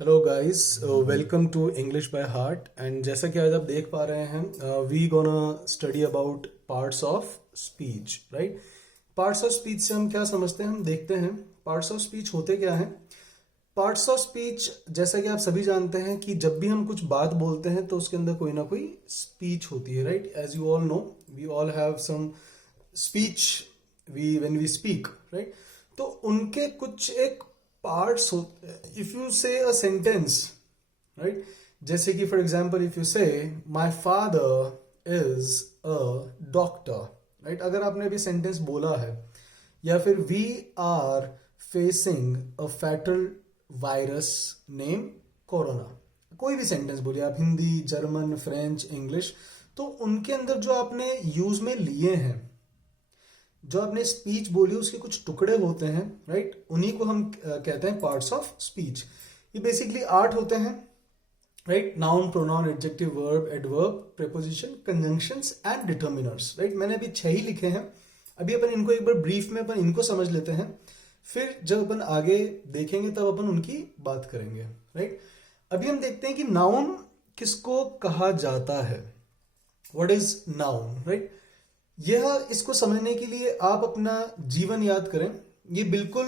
Hello guys, welcome to English by heart. And जैसा कि आज आप देख पा रहे हैं, we gonna study about parts of speech, right. Parts of speech से हम क्या समझते हैं, हम देखते हैं पार्ट्स ऑफ स्पीच होते क्या हैं। पार्ट्स ऑफ स्पीच, जैसा कि आप सभी जानते हैं कि जब भी हम कुछ बात बोलते हैं तो उसके अंदर कोई ना कोई स्पीच होती है, right. As you all know, we all have some speech we when we speak, right. तो उनके कुछ एक पार्ट्स होते हैं। इफ यू से अ सेंटेंस, राइट, जैसे कि for example if you say my father is a doctor, right. अगर आपने अभी सेंटेंस बोला है, या फिर we are facing a fatal virus name corona, कोई भी सेंटेंस बोलिए आप, हिंदी, जर्मन, फ्रेंच, इंग्लिश, तो उनके अंदर जो आपने यूज में लिए हैं, जो आपने स्पीच बोली उसके कुछ टुकड़े होते हैं, राइट, उन्हीं को हम कहते हैं पार्ट्स ऑफ स्पीच। ये बेसिकली 8 होते हैं, right. Noun, pronoun, adjective, verb, adverb, preposition, conjunctions and determiners, right. मैंने अभी 6 ही लिखे हैं। अभी अपन इनको एक बार ब्रीफ में अपन इनको समझ लेते हैं, फिर जब अपन आगे देखेंगे तब अपन उनकी बात करेंगे, राइट। अभी हम देखते हैं कि नाउन किसको कहा जाता है। What is noun, right. यह इसको समझने के लिए आप अपना जीवन याद करें। ये बिल्कुल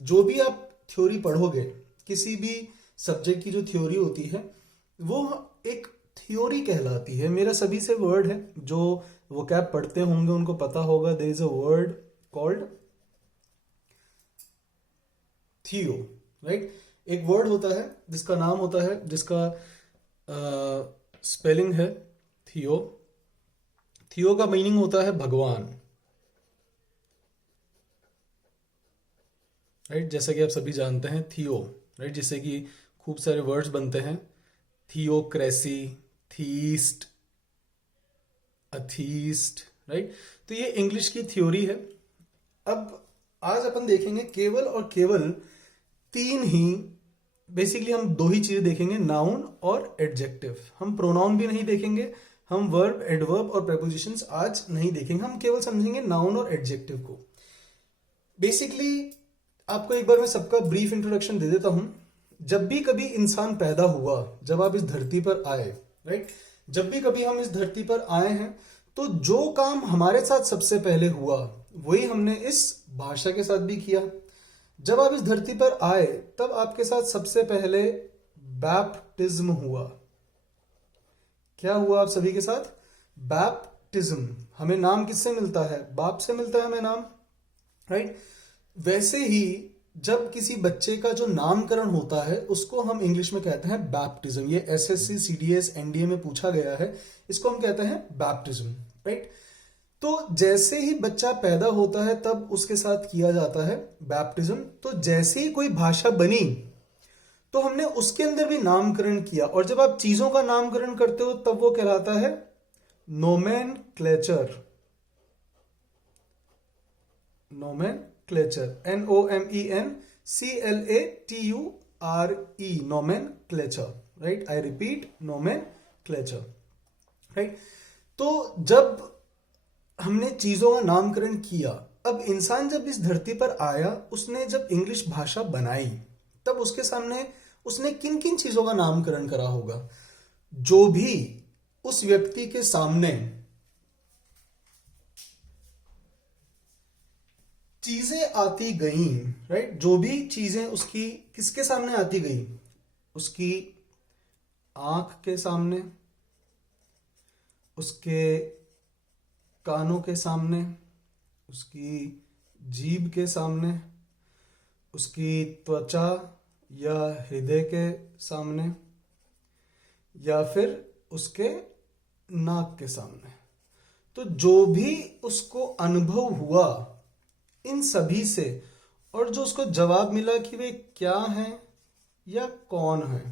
जो भी आप थ्योरी पढ़ोगे, किसी भी सब्जेक्ट की जो थ्योरी होती है वो एक थ्योरी कहलाती है। मेरा सभी से वर्ड है, जो वो कैब पढ़ते होंगे उनको पता होगा, there is a word called theo, right. एक वर्ड होता है जिसका नाम होता है, जिसका स्पेलिंग है थियो। थियो का मीनिंग होता है भगवान, राइट। जैसे कि आप सभी जानते हैं थियो, राइट, जिससे कि खूब सारे वर्ड्स बनते हैं, थियोक्रेसी, थीस्ट, अथीस्ट, राइट। तो ये इंग्लिश की थ्योरी है। अब आज अपन देखेंगे केवल और केवल 3 ही, बेसिकली हम 2 ही चीजें देखेंगे, नाउन और एडजेक्टिव। हम प्रोनाउन भी नहीं देखेंगे, हम वर्ब, एडवर्ब और प्रेपोजिशंस आज नहीं देखेंगे, हम केवल समझेंगे नाउन और एडजेक्टिव को। बेसिकली आपको एक बार मैं सबका ब्रीफ इंट्रोडक्शन दे देता हूं। जब भी कभी इंसान पैदा हुआ, जब आप इस धरती पर आए, राइट, जब भी कभी हम इस धरती पर आए हैं, तो जो काम हमारे साथ सबसे पहले हुआ वही हमने इस भाषा के साथ भी किया। जब आप इस धरती पर आए तब आपके साथ सबसे पहले बैप्टिज्म हुआ। क्या हुआ आप सभी के साथ? बैप्टिज्म। हमें नाम किससे मिलता है? बाप से मिलता है हमें नाम, राइट। वैसे ही जब किसी बच्चे का जो नामकरण होता है उसको हम इंग्लिश में कहते हैं बैप्टिज्म। ये एसएससी, सीडीएस, एनडीए में पूछा गया है, इसको हम कहते हैं बैप्टिज्म, राइट। तो जैसे ही बच्चा पैदा होता है तब उसके साथ किया जाता है बैप्टिज्म। तो जैसे ही कोई भाषा बनी तो हमने उसके अंदर भी नामकरण किया, और जब आप चीजों का नामकरण करते हो तब वो कहलाता है nomenclature. Nomenclature, NOMENCLATURE, nomenclature, right. I repeat, nomenclature, right. तो जब हमने चीजों का नामकरण किया, अब इंसान जब इस धरती पर आया, उसने जब इंग्लिश भाषा बनाई, तब उसके सामने उसने किन किन चीजों का नामकरण करा होगा। जो भी उस व्यक्ति के सामने चीजें आती गईं, राइट, जो भी चीजें उसकी किसके सामने आती गई, उसकी आंख के सामने, उसके कानों के सामने, उसकी जीभ के सामने, उसकी त्वचा या हृदय के सामने, या फिर उसके नाक के सामने, तो जो भी उसको अनुभव हुआ इन सभी से, और जो उसको जवाब मिला कि वे क्या हैं या कौन है।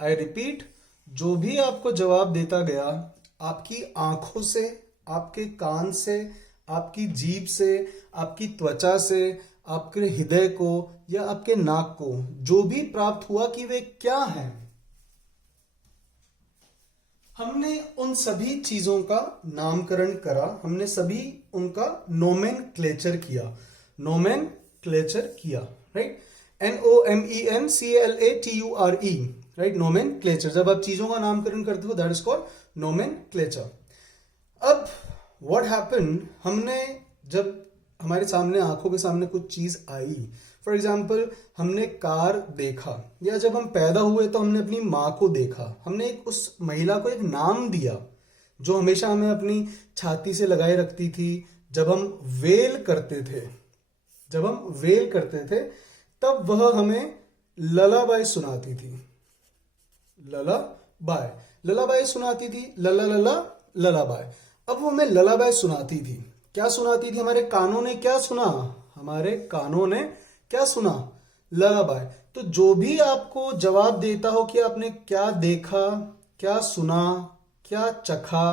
आई रिपीट, जो भी आपको जवाब देता गया आपकी आंखों से, आपके कान से, आपकी जीभ से, आपकी त्वचा से, आपके हृदय को या आपके नाक को, जो भी प्राप्त हुआ कि वे क्या हैं, हमने उन सभी चीजों का नामकरण करा, हमने सभी उनका नोमेनक्लेचर किया, नोमेनक्लेचर किया, राइट। NOMENCLATURE, right, nomenclature. जब आप चीजों का नामकरण करते हो दैट इज कॉल्ड नोमेनक्लेचर। अब व्हाट हैपन, हमने जब हमारे सामने आंखों के सामने कुछ चीज आई, फॉर एग्जाम्पल हमने कार देखा, या जब हम पैदा हुए तो हमने अपनी माँ को देखा, हमने उस महिला को एक नाम दिया जो हमेशा हमें अपनी छाती से लगाए रखती थी। जब हम वेल करते थे, तब वह हमें ललाबाई सुनाती थी, ललाबाई सुनाती थी, लला लला ललाबाई। अब वो हमें ललाबाई सुनाती थी, क्या सुनाती थी? हमारे कानों ने क्या सुना? ललाबाई। तो जो भी आपको जवाब देता हो कि आपने क्या देखा, क्या सुना, क्या चखा,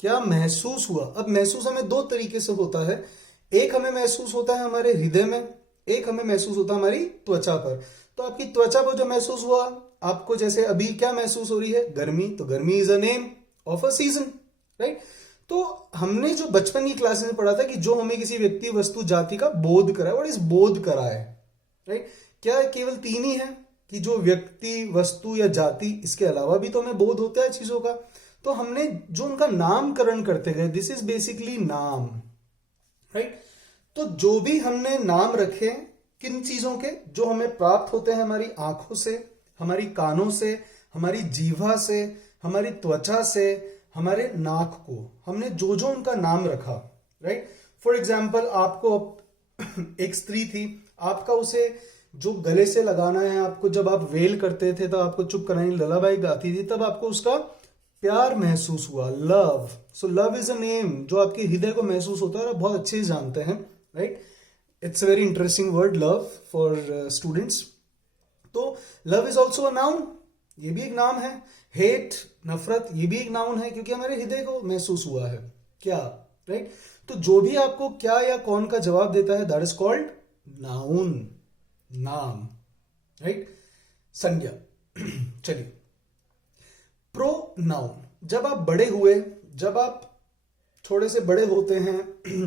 क्या महसूस हुआ। अब महसूस हमें दो तरीके से होता है, एक हमें महसूस होता है हमारे हृदय में, एक हमें महसूस होता है हमारी त्वचा पर। तो आपकी त्वचा पर जो महसूस हुआ, आपको जैसे अभी क्या महसूस हो रही है? गर्मी। तो गर्मी is a name of a season, right. तो हमने जो बचपन की क्लासेस में पढ़ा था कि जो हमें किसी व्यक्ति, वस्तु, जाति का बोध कराए, व्हाट इज बोध कराए, राइट। क्या केवल तीन ही है कि जो व्यक्ति, वस्तु या जाति, इसके अलावा भी तो हमें बोध होता है चीजों का। तो हमने जो उनका नामकरण करते गए, दिस इज बेसिकली नाम, राइट। तो जो भी हमने नाम रखे किन चीजों के, जो हमें प्राप्त होते हैं हमारी आंखों से, हमारी कानों से, हमारी जीवा से, हमारी त्वचा से, हमारे नाक को, हमने जो जो उनका नाम रखा, राइट। फॉर एग्जाम्पल आपको एक स्त्री थी, आपका उसे जो गले से लगाना है, आपको जब आप वेल करते थे तो आपको चुप कराने ललाबाई गाती थी, तब आपको उसका प्यार महसूस हुआ, love. So love is a name, जो आपके हृदय को महसूस होता है और आप बहुत अच्छे से जानते हैं, right. It's a very interesting word love for students. तो love is also a noun, ये भी एक नाम है। हेट, नफरत, ये भी एक नाउन है क्योंकि हमारे हृदय को महसूस हुआ है क्या, राइट। तो जो भी आपको क्या या कौन का जवाब देता है दैट इज कॉल्ड नाउन, नाम, राइट, संज्ञा। चलिए, प्रोनाउन। जब आप बड़े हुए, जब आप थोड़े से बड़े होते हैं,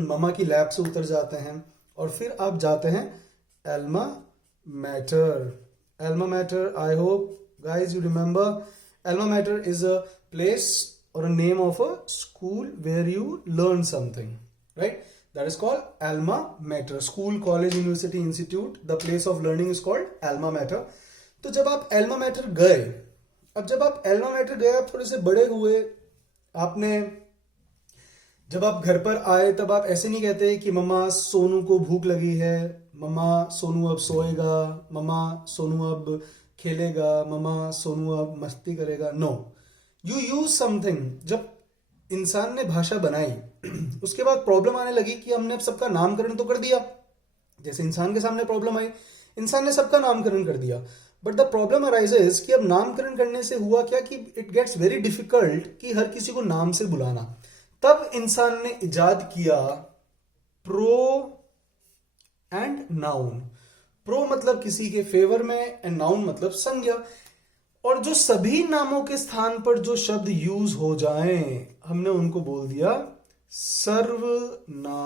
मम्मा की लैब से उतर जाते हैं और फिर आप जाते हैं Elma matter. Elma matter, I hope guys you remember, alma mater is a place or a name of a school where you learn something, right? That is called alma mater. School, college, university, institute, the place of learning is called alma mater. तो जब आप alma mater गए, अब जब आप alma mater गए, आप थोड़े से बड़े हुए, आपने जब आप घर पर आए तब आप ऐसे नहीं कहते कि मम्मा सोनू को भूख लगी है, मम्मा सोनू अब सोएगा, मम्मा सोनू अब खेलेगा, मम्मा सोनू अब मस्ती करेगा। No, you use something. जब इंसान ने भाषा बनाई उसके बाद प्रॉब्लम आने लगी कि हमने सबका नामकरण तो कर दिया, जैसे इंसान के सामने प्रॉब्लम आई, इंसान ने सबका नामकरण कर दिया, बट द प्रॉब्लम अराइजेस कि अब नामकरण करने से हुआ क्या कि इट गेट्स वेरी डिफिकल्ट कि हर किसी को नाम से बुलाना। तब इंसान ने इजाद किया प्रो एंड नाउन। प्रो मतलब किसी के फेवर में, एंड नाउन मतलब संज्ञा। और जो सभी नामों के स्थान पर जो शब्द यूज हो जाएं, हमने उनको बोल दिया सर्वनाम।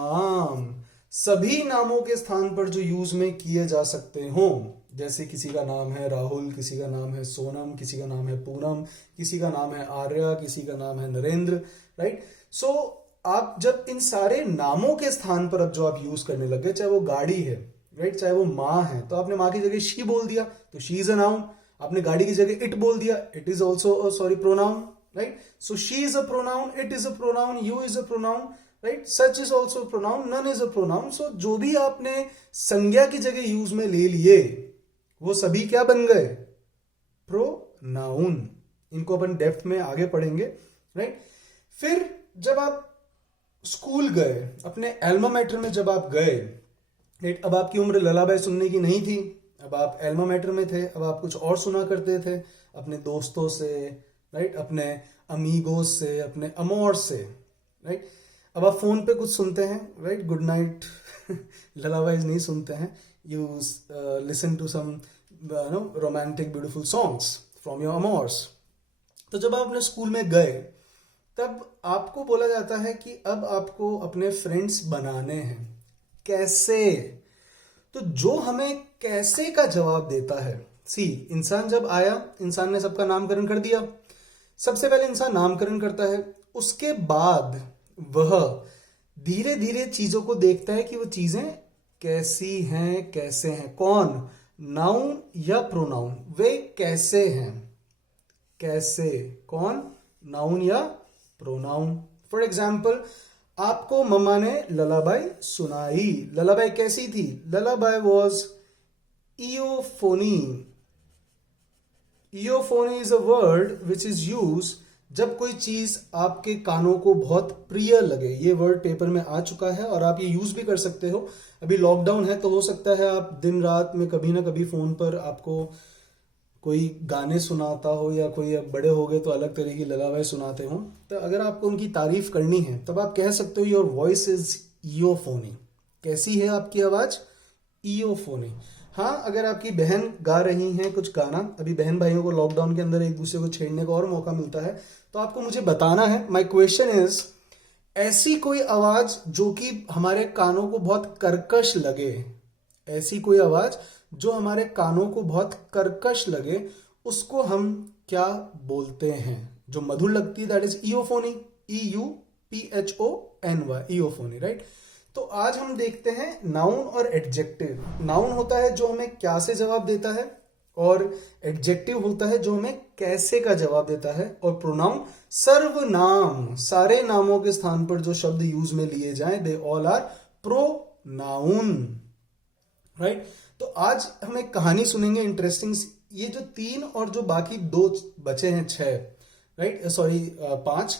सभी नामों के स्थान पर जो यूज में किए जा सकते हो, जैसे किसी का नाम है राहुल, किसी का नाम है सोनम, किसी का नाम है पूनम, किसी का नाम है आर्या, किसी का नाम है नरेंद्र, राइट। सो आप जब इन सारे नामों के स्थान पर अब जो आप यूज करने लगे, चाहे वो गाड़ी है, राइट, चाहे वो माँ है, तो आपने माँ की जगह शी बोल दिया तो शी इज अ नाउन। आपने गाड़ी की जगह इट बोल दिया, it is also pronoun, right. So she is a pronoun, it is a pronoun, you is a pronoun, right, such is also pronoun, none is a pronoun. So जो भी आपने संज्ञा की जगह यूज में ले लिए वो सभी क्या बन गए? प्रोनाउन। इनको अपन डेप्थ में आगे पढ़ेंगे, राइट। फिर जब आप स्कूल गए, अपने एल्मा मैटर में जब आप गए, राइट, अब आपकी उम्र ललाबाई सुनने की नहीं थी, अब आप एल्मा मैटर में थे, अब आप कुछ और सुना करते थे अपने दोस्तों से, राइट, अपने अमीगोस से, अपने अमोर्स से, राइट। अब आप फोन पे कुछ सुनते हैं, राइट, गुड नाइट ललाबाईज नहीं सुनते हैं, you listen to some romantic beautiful songs from your amours. तो जब आप अपने स्कूल में गए तब आपको बोला जाता है कि अब आपको अपने फ्रेंड्स बनाने हैं। कैसे? तो जो हमें कैसे का जवाब देता है, सी, इंसान जब आया, इंसान ने सबका नामकरण कर दिया। सबसे पहले इंसान नामकरण करता है, उसके बाद वह धीरे धीरे चीजों को देखता है कि वो चीजें कैसी हैं, कैसे हैं। कौन? नाउन या प्रोनाउन, वे कैसे हैं, कैसे। कौन? नाउन या प्रोनाउन। फॉर एग्जाम्पल, आपको मम्मा ने ललाबाई सुनाई। ललाबाई कैसी थी? Lullaby was euphony. Euphony is a word which is use जब कोई चीज आपके कानों को बहुत प्रिय लगे। ये वर्ड पेपर में आ चुका है और आप ये यूज भी कर सकते हो। अभी लॉकडाउन है तो हो सकता है आप दिन रात में कभी ना कभी फोन पर आपको कोई गाने सुनाता हो, या कोई अब बड़े हो गए तो अलग तरह की ललाबाई सुनाते हो। तो अगर आपको उनकी तारीफ करनी है तब आप कह सकते हो योर वॉइस इज ईओफोनी। कैसी है आपकी आवाज? ईओफोनी। हाँ, अगर आपकी बहन गा रही हैं कुछ गाना, अभी बहन भाइयों को लॉकडाउन के अंदर एक दूसरे को छेड़ने का और मौका मिलता है, तो आपको मुझे बताना है। माय क्वेश्चन इज, ऐसी कोई आवाज जो कि हमारे कानों को बहुत कर्कश लगे, ऐसी कोई आवाज जो हमारे कानों को बहुत कर्कश लगे, उसको हम क्या बोलते हैं? जो मधुर लगती है, that is euphony. EUPHONY, euphony, right. तो आज हम देखते हैं नाउन और एडजेक्टिव। नाउन होता है जो हमें क्या से जवाब देता है, और एडजेक्टिव होता है जो हमें कैसे का जवाब देता है, और प्रोनाउन सर्वनाम, सारे नामों के स्थान पर जो शब्द यूज में लिए जाएं, they all are pronoun, right. तो आज हम एक कहानी सुनेंगे इंटरेस्टिंग। ये जो 3 और जो बाकी 2 बचे हैं, 6, right, sorry 5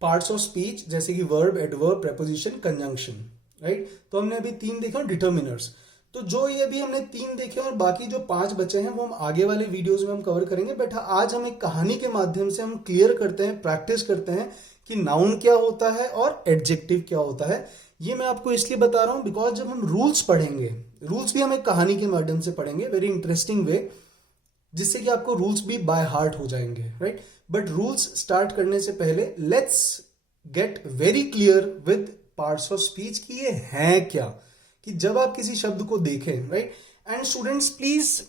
parts of speech, जैसे कि verb, adverb, preposition, conjunction, right. तो हमने अभी 3 देखे, डिटर्मिनर्स। तो जो ये अभी हमने 3 देखे और बाकी जो 5 बचे हैं वो हम आगे वाले वीडियोस में हम कवर करेंगे। बट आज हम एक कहानी के माध्यम से हम क्लियर करते हैं, प्रैक्टिस करते हैं कि नाउन क्या होता है और एडजेक्टिव क्या होता है। ये मैं आपको इसलिए बता रहा हूं बिकॉज जब हम रूल्स पढ़ेंगे, रूल्स भी हम एक कहानी के माध्यम से पढ़ेंगे, वेरी इंटरेस्टिंग वे, जिससे कि आपको रूल्स भी बाय हार्ट हो जाएंगे, राइट। बट रूल्स स्टार्ट करने से पहले let's get very clear with parts of speech कि ये है क्या, कि जब आप किसी शब्द को देखें, right. And students, please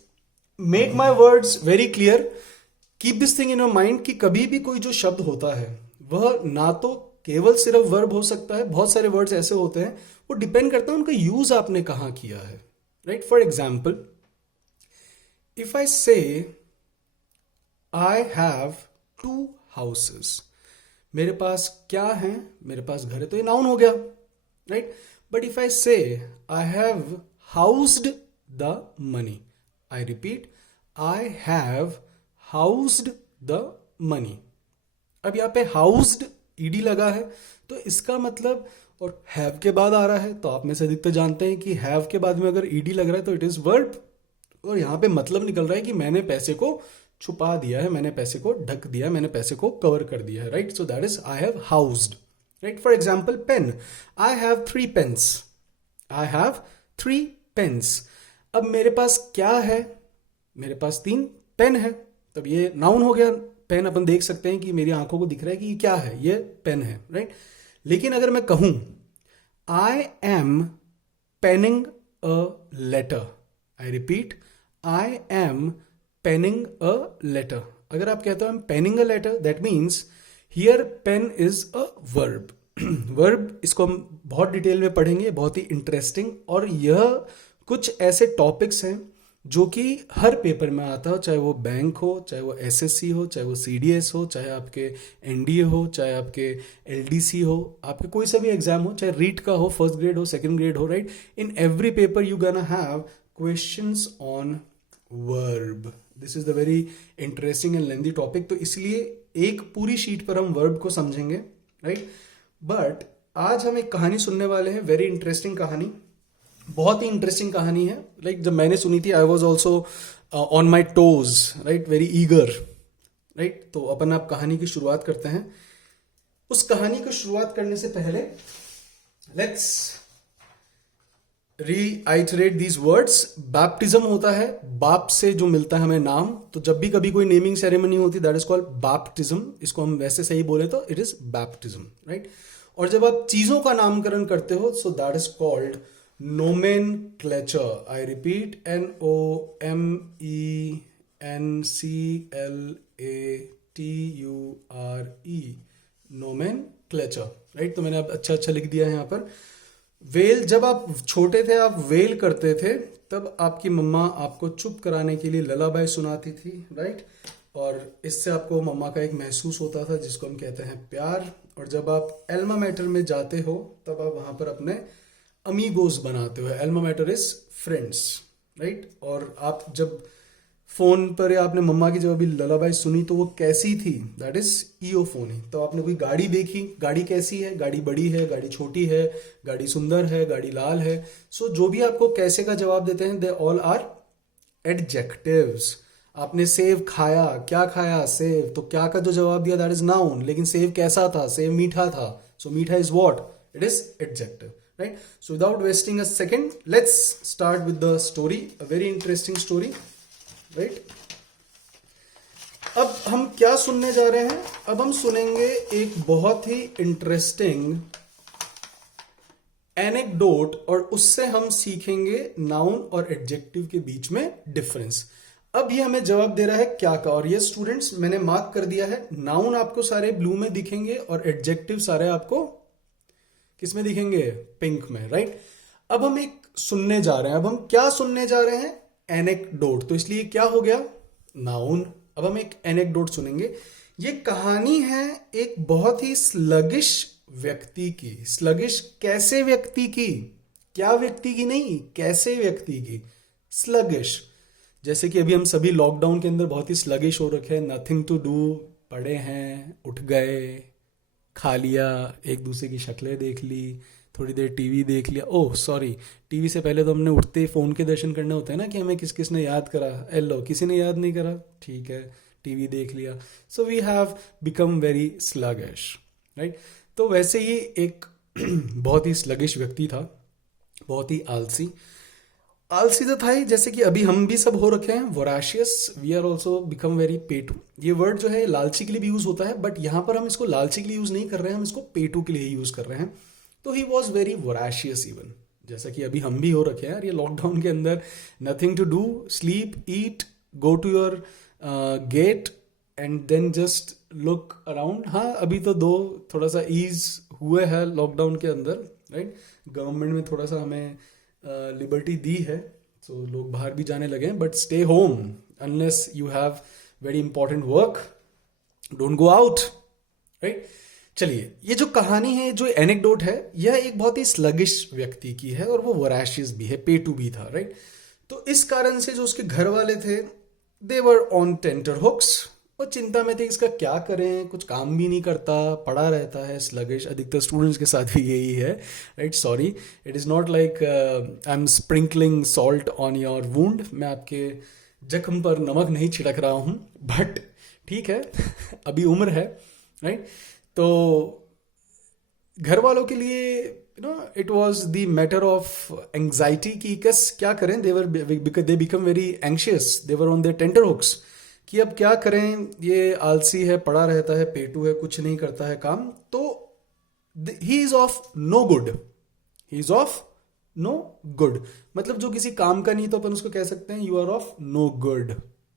make my words very clear, keep this thing in your mind कि कभी भी कोई जो शब्द होता है वह ना तो केवल सिर्फ वर्ब हो सकता है, बहुत सारे वर्ड्स ऐसे होते हैं, वो डिपेंड करता है उनका यूज आपने कहां किया है, right. For example, if I से आई हैव 2 houses, मेरे पास क्या है? मेरे पास घर है, तो ये नाउन हो गया, राइट। बट इफ आई से आई have housed the money, I repeat, I have housed the money. अब यहां पे हाउस्ड ईडी लगा है, तो इसका मतलब, और हैव के बाद आ रहा है, तो आप में से अधिकतर जानते हैं कि हैव के बाद में अगर ईडी लग रहा है तो इट इज वर्ब, और यहां पे मतलब निकल रहा है कि मैंने पैसे को छुपा दिया है, मैंने पैसे को ढक दिया है, मैंने पैसे को कवर कर दिया है, right. So that is I have housed, right. For example, pen, I have 3 pens, I have 3 pens. अब मेरे पास क्या है? मेरे पास 3 पेन है, तब ये नाउन हो गया। पेन अपन देख सकते हैं कि मेरी आंखों को दिख रहा है कि ये क्या है, ये पेन है, राइट। लेकिन अगर मैं कहूं I am penning a letter, I repeat, I am penning a letter. अगर आप कहते हो I am penning a letter, that means here pen is a verb. Verb, इसको हम बहुत डिटेल में पढ़ेंगे, बहुत ही इंटरेस्टिंग, और यह कुछ ऐसे टॉपिक्स हैं जो कि हर पेपर में आता हो, चाहे वो बैंक हो, चाहे वो एसएससी हो, चाहे वो सीडीएस हो, चाहे आपके एनडीए हो, चाहे आपके एलडीसी हो, आपके कोई सा भी एग्जाम हो, चाहे रीट का हो, फर्स्ट ग्रेड हो, सेकंड ग्रेड हो, right. In every paper you gonna have questions on verb. This is the very interesting and lengthy topic, तो इसलिए एक पूरी शीट पर हम वर्ब को समझेंगे, राइट। बट आज हम एक कहानी सुनने वाले हैं, वेरी इंटरेस्टिंग कहानी, बहुत ही इंटरेस्टिंग कहानी है। लाइक जब मैंने सुनी थी, I was also on my toes, right, very eager, right. तो अपन आप कहानी की शुरुआत करते हैं। उस कहानी की शुरुआत करने से पहले let's reiterate these words. Baptism होता है, बाप से जो मिलता है हमें नाम, तो जब भी कभी कोई नेमिंग सेरेमनी होती है, दैट इज कॉल्ड बैप्टिज्म। इसको हम वैसे सही बोले तो इट इज बैप्टिज्म, राइट। और जब आप चीजों का नामकरण करते हो, सो that is called Nomenclature. I repeat, Nomenclature. Nomenclature. Right, तो मैंने अब अच्छा अच्छा लिख दिया है यहाँ पर. वेल, जब आप छोटे थे आप वेल करते थे, तब आपकी मम्मा आपको चुप कराने के लिए ललाबाई सुनाती थी. राइट, और इससे आपको मम्मा का एक महसूस होता था जिसको हम कहते हैं प्यार. और जब आप एल्मा मैटर में जाते हो तब आप वहां पर अपने अमीगोस बनाते हो. Elma matter is friends. Right, और आप जब फोन पर या आपने मम्मा की जब अभी ललाबाई सुनी तो वो कैसी थी, दैट इज ईओफोनी. तो आपने कोई गाड़ी देखी, गाड़ी कैसी है, गाड़ी बड़ी है, गाड़ी छोटी है, गाड़ी सुंदर है, गाड़ी लाल है. सो जो भी आपको कैसे का जवाब देते हैं, दे ऑल आर एडजेक्टिव्स. आपने सेव खाया, क्या खाया, सेव. तो क्या का जो जवाब दिया दैट इज नाउन, लेकिन सेव कैसा था, सेव मीठा था. सो मीठा is what, it is adjective. Right, so without wasting a second, let's start with the story, a very interesting story. Right, अब हम क्या सुनने जा रहे हैं? अब हम सुनेंगे एक बहुत ही इंटरेस्टिंग एनेक्डोट, और उससे हम सीखेंगे नाउन और एडजेक्टिव के बीच में डिफरेंस. अब ये हमें जवाब दे रहा है क्या का, और ये स्टूडेंट्स मैंने मार्क कर दिया है. नाउन आपको सारे ब्लू में दिखेंगे और एडजेक्टिव सारे आपको किस में दिखेंगे, पिंक में. राइट, अब हम एक सुनने जा रहे हैं. अब हम क्या सुनने जा रहे हैं, एनेक्डोट. तो इसलिए क्या हो गया, नाउन. अब हम एक एनेक्डोट सुनेंगे. ये कहानी है एक बहुत ही स्लगिश व्यक्ति की. स्लगिश कैसे व्यक्ति की, क्या व्यक्ति की नहीं, कैसे व्यक्ति की. स्लगिश, जैसे कि अभी हम सभी लॉकडाउन के अंदर बहुत ही स्लगिश हो रखे हैं. नथिंग टू डू, पड़े हैं, उठ गए, खा लिया, एक दूसरे की शक्लें देख ली, थोड़ी देर टीवी देख लिया. ओह सॉरी, टीवी से पहले तो हमने उठते ही फोन के दर्शन करने होते हैं ना, कि हमें किस किस ने याद करा. लो, किसी ने याद नहीं करा, ठीक है, टीवी देख लिया. So we have become very sluggish. Right, तो वैसे ही एक बहुत ही स्लगिश व्यक्ति था, बहुत ही आलसी. आलसी तो था ही, जैसे कि अभी हम भी सब हो रखे हैं voracious. We are also become very पेटू. ये वर्ड जो है लालची के लिए भी यूज होता है, बट यहाँ पर हम इसको लालची के लिए यूज नहीं कर रहे हैं, हम इसको पेटू के लिए यूज कर रहे हैं. तो ही वॉज वेरी वोराशियस इवन, जैसा कि अभी हम भी हो रखे हैं यार ये लॉकडाउन के अंदर. Nothing to do, sleep, eat, go to your gate and then just look around. हाँ, अभी तो थोड़ा सा ईज हुए है लॉकडाउन के अंदर. राइट, गवर्नमेंट में थोड़ा सा हमें लिबर्टी दी है, सो लोग बाहर भी जाने लगे हैं. But stay home unless you have very important work, don't go out. Right, चलिए, ये जो कहानी है, जो एनेक्डोट है, यह एक बहुत ही स्लगिश व्यक्ति की है और वो वोराशियस भी है, पेटू भी था. राइट, तो इस कारण से जो उसके घर वाले थे, दे वर ऑन टेंटर हुक्स. वो चिंता में थे इसका क्या करें, कुछ काम भी नहीं करता, पड़ा रहता है, स्लगिश. अधिकतर स्टूडेंट्स के साथ भी यही है. Right, sorry, it is not like I am sprinkling salt on your wound. मैं आपके जख्म पर नमक नहीं छिड़क रहा हूँ, बट ठीक है, अभी उम्र है. राइट, तो घर वालों के लिए it was the matter of anxiety कि क्या करें. They become very anxious, they were on their tenterhooks, कि अब क्या करें, ये आलसी है, पड़ा रहता है, पेटू है, कुछ नहीं करता है काम. तो he is of no good, he is of no good, मतलब जो किसी काम का नहीं, तो अपन उसको कह सकते हैं you are of no good,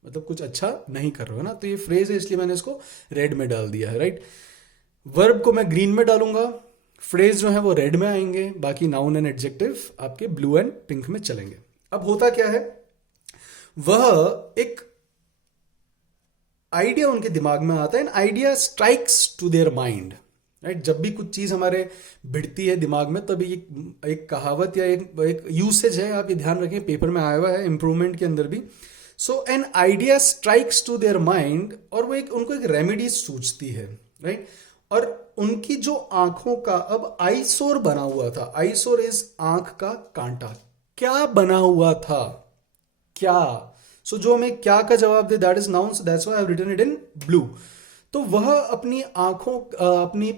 मतलब कुछ अच्छा नहीं कर रहे हो ना. तो ये फ्रेज है, इसलिए मैंने इसको रेड में डाल दिया है. राइट, वर्ब को मैं ग्रीन में डालूंगा, फ्रेज जो है वो रेड में आएंगे, बाकी नाउन एंड एडजेक्टिव आपके ब्लू एंड पिंक में चलेंगे. अब होता क्या है, वह एक आइडिया उनके दिमाग में आता है, and idea strikes to their mind. Right, जब भी कुछ चीज हमारे भिड़ती है दिमाग में, तभी एक कहावत या एक यूसेज है, आप ये ध्यान रखें, पेपर में आया हुआ है, इंप्रूवमेंट के अंदर भी. So an idea strikes to their mind, और वो उनको एक रेमेडी सूझती है. राइट, और उनकी जो आंखों का अब आईसोर बना हुआ था. आईसोर इज आंख का कांटा. क्या बना हुआ था, क्या. सो जो हमें क्या का जवाब दे, that is noun, so that's why I have written it in blue. तो वह अपनी आंखों, अपनी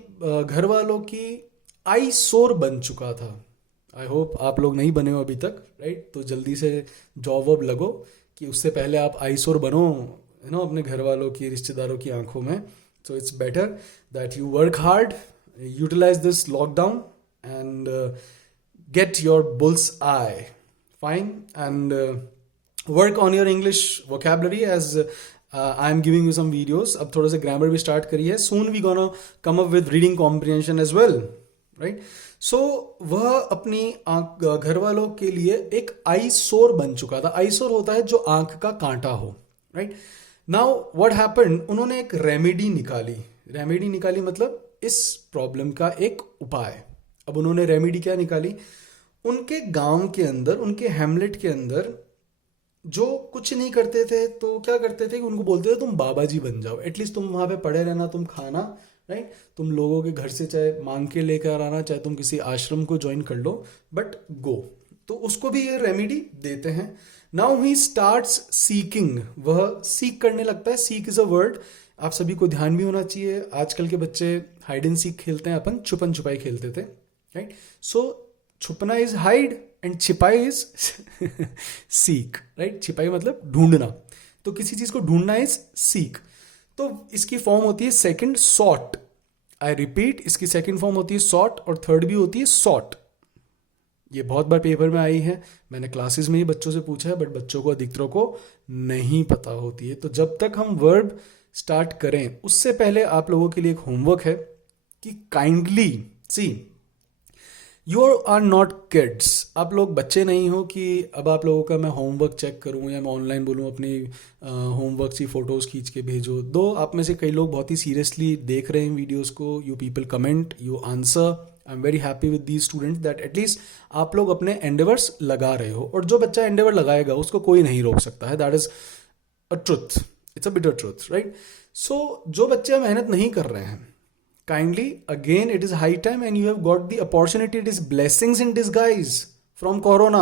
घर वालों की आईसोर बन चुका था. आई होप आप लोग नहीं बने हो अभी तक. राइट, तो जल्दी से जॉब वॉब लगो, कि उससे पहले आप आईसोर बनो, अपने घर वालों की, रिश्तेदारों की आंखों में. So it's better that you work hard, utilize this lockdown, and get your bull's eye. Fine. And work on your English vocabulary as I am giving you some videos. अब थोड़ा सा grammar भी start करी है. Soon we gonna come up with reading comprehension as well. Right? So वह अपनी घर वालों के लिए एक आईसोर बन चुका था. आईसोर होता है जो आंख का कांटा हो. Right? Now what happened? उन्होंने एक रेमेडी निकाली. रेमेडी निकाली मतलब इस प्रॉब्लम का एक उपाय. अब उन्होंने रेमेडी क्या निकाली? उनके गांव के अंदर, उनके हैमलेट के अंदर जो कुछ नहीं करते थे तो क्या करते थे कि उनको बोलते थे तुम बाबा जी बन जाओ, एटलीस्ट तुम वहां पे पड़े रहना, तुम खाना, राइट, तुम लोगों के घर से चाहे मांग के लेकर आना, चाहे तुम किसी आश्रम को ज्वाइन कर लो, बट गो. तो उसको भी ये रेमेडी देते हैं. Now he starts seeking. वह सीक करने लगता है. सीक इज अ वर्ड, आप सभी को ध्यान भी होना चाहिए. आजकल के बच्चे हाइड एंड सीक खेलते हैं, अपन छुपन छुपाई खेलते थे, राइट. सो छुपना इज हाइड एंड छिपाई इज सीक, राइट. छिपाई मतलब ढूंढना, तो किसी चीज को ढूंढना इज सीक. तो इसकी फॉर्म होती है सेकंड सॉट. आई रिपीट, इसकी सेकंड फॉर्म होती है सॉट और थर्ड भी होती है सॉट. ये बहुत बार पेपर में आई है, मैंने क्लासेस में ही बच्चों से पूछा है, बट बच्चों को अधिकतर को नहीं पता होती है. तो जब तक हम वर्ब स्टार्ट करें उससे पहले आप लोगों के लिए एक होमवर्क है कि kindly see, you are not kids. आप लोग बच्चे नहीं हो कि अब आप लोगों का मैं होमवर्क चेक करूं या मैं ऑनलाइन बोलूं अपनी होमवर्क की फ़ोटोज़ खींच के भेजो. दो आप में से कई लोग बहुत ही सीरियसली देख रहे हैं वीडियोस को. You people comment, you answer. I am very happy with these students that at least आप लोग अपने एंडेवर्स लगा रहे हो. और जो बच्चा एंडेवर लगाएगा उसको कोई नहीं रोक सकता है. That is a truth, it's a bitter truth, right. So जो बच्चे मेहनत नहीं कर रहे हैं, kindly again it is high time and you have got the opportunity. It is blessings in disguise from corona.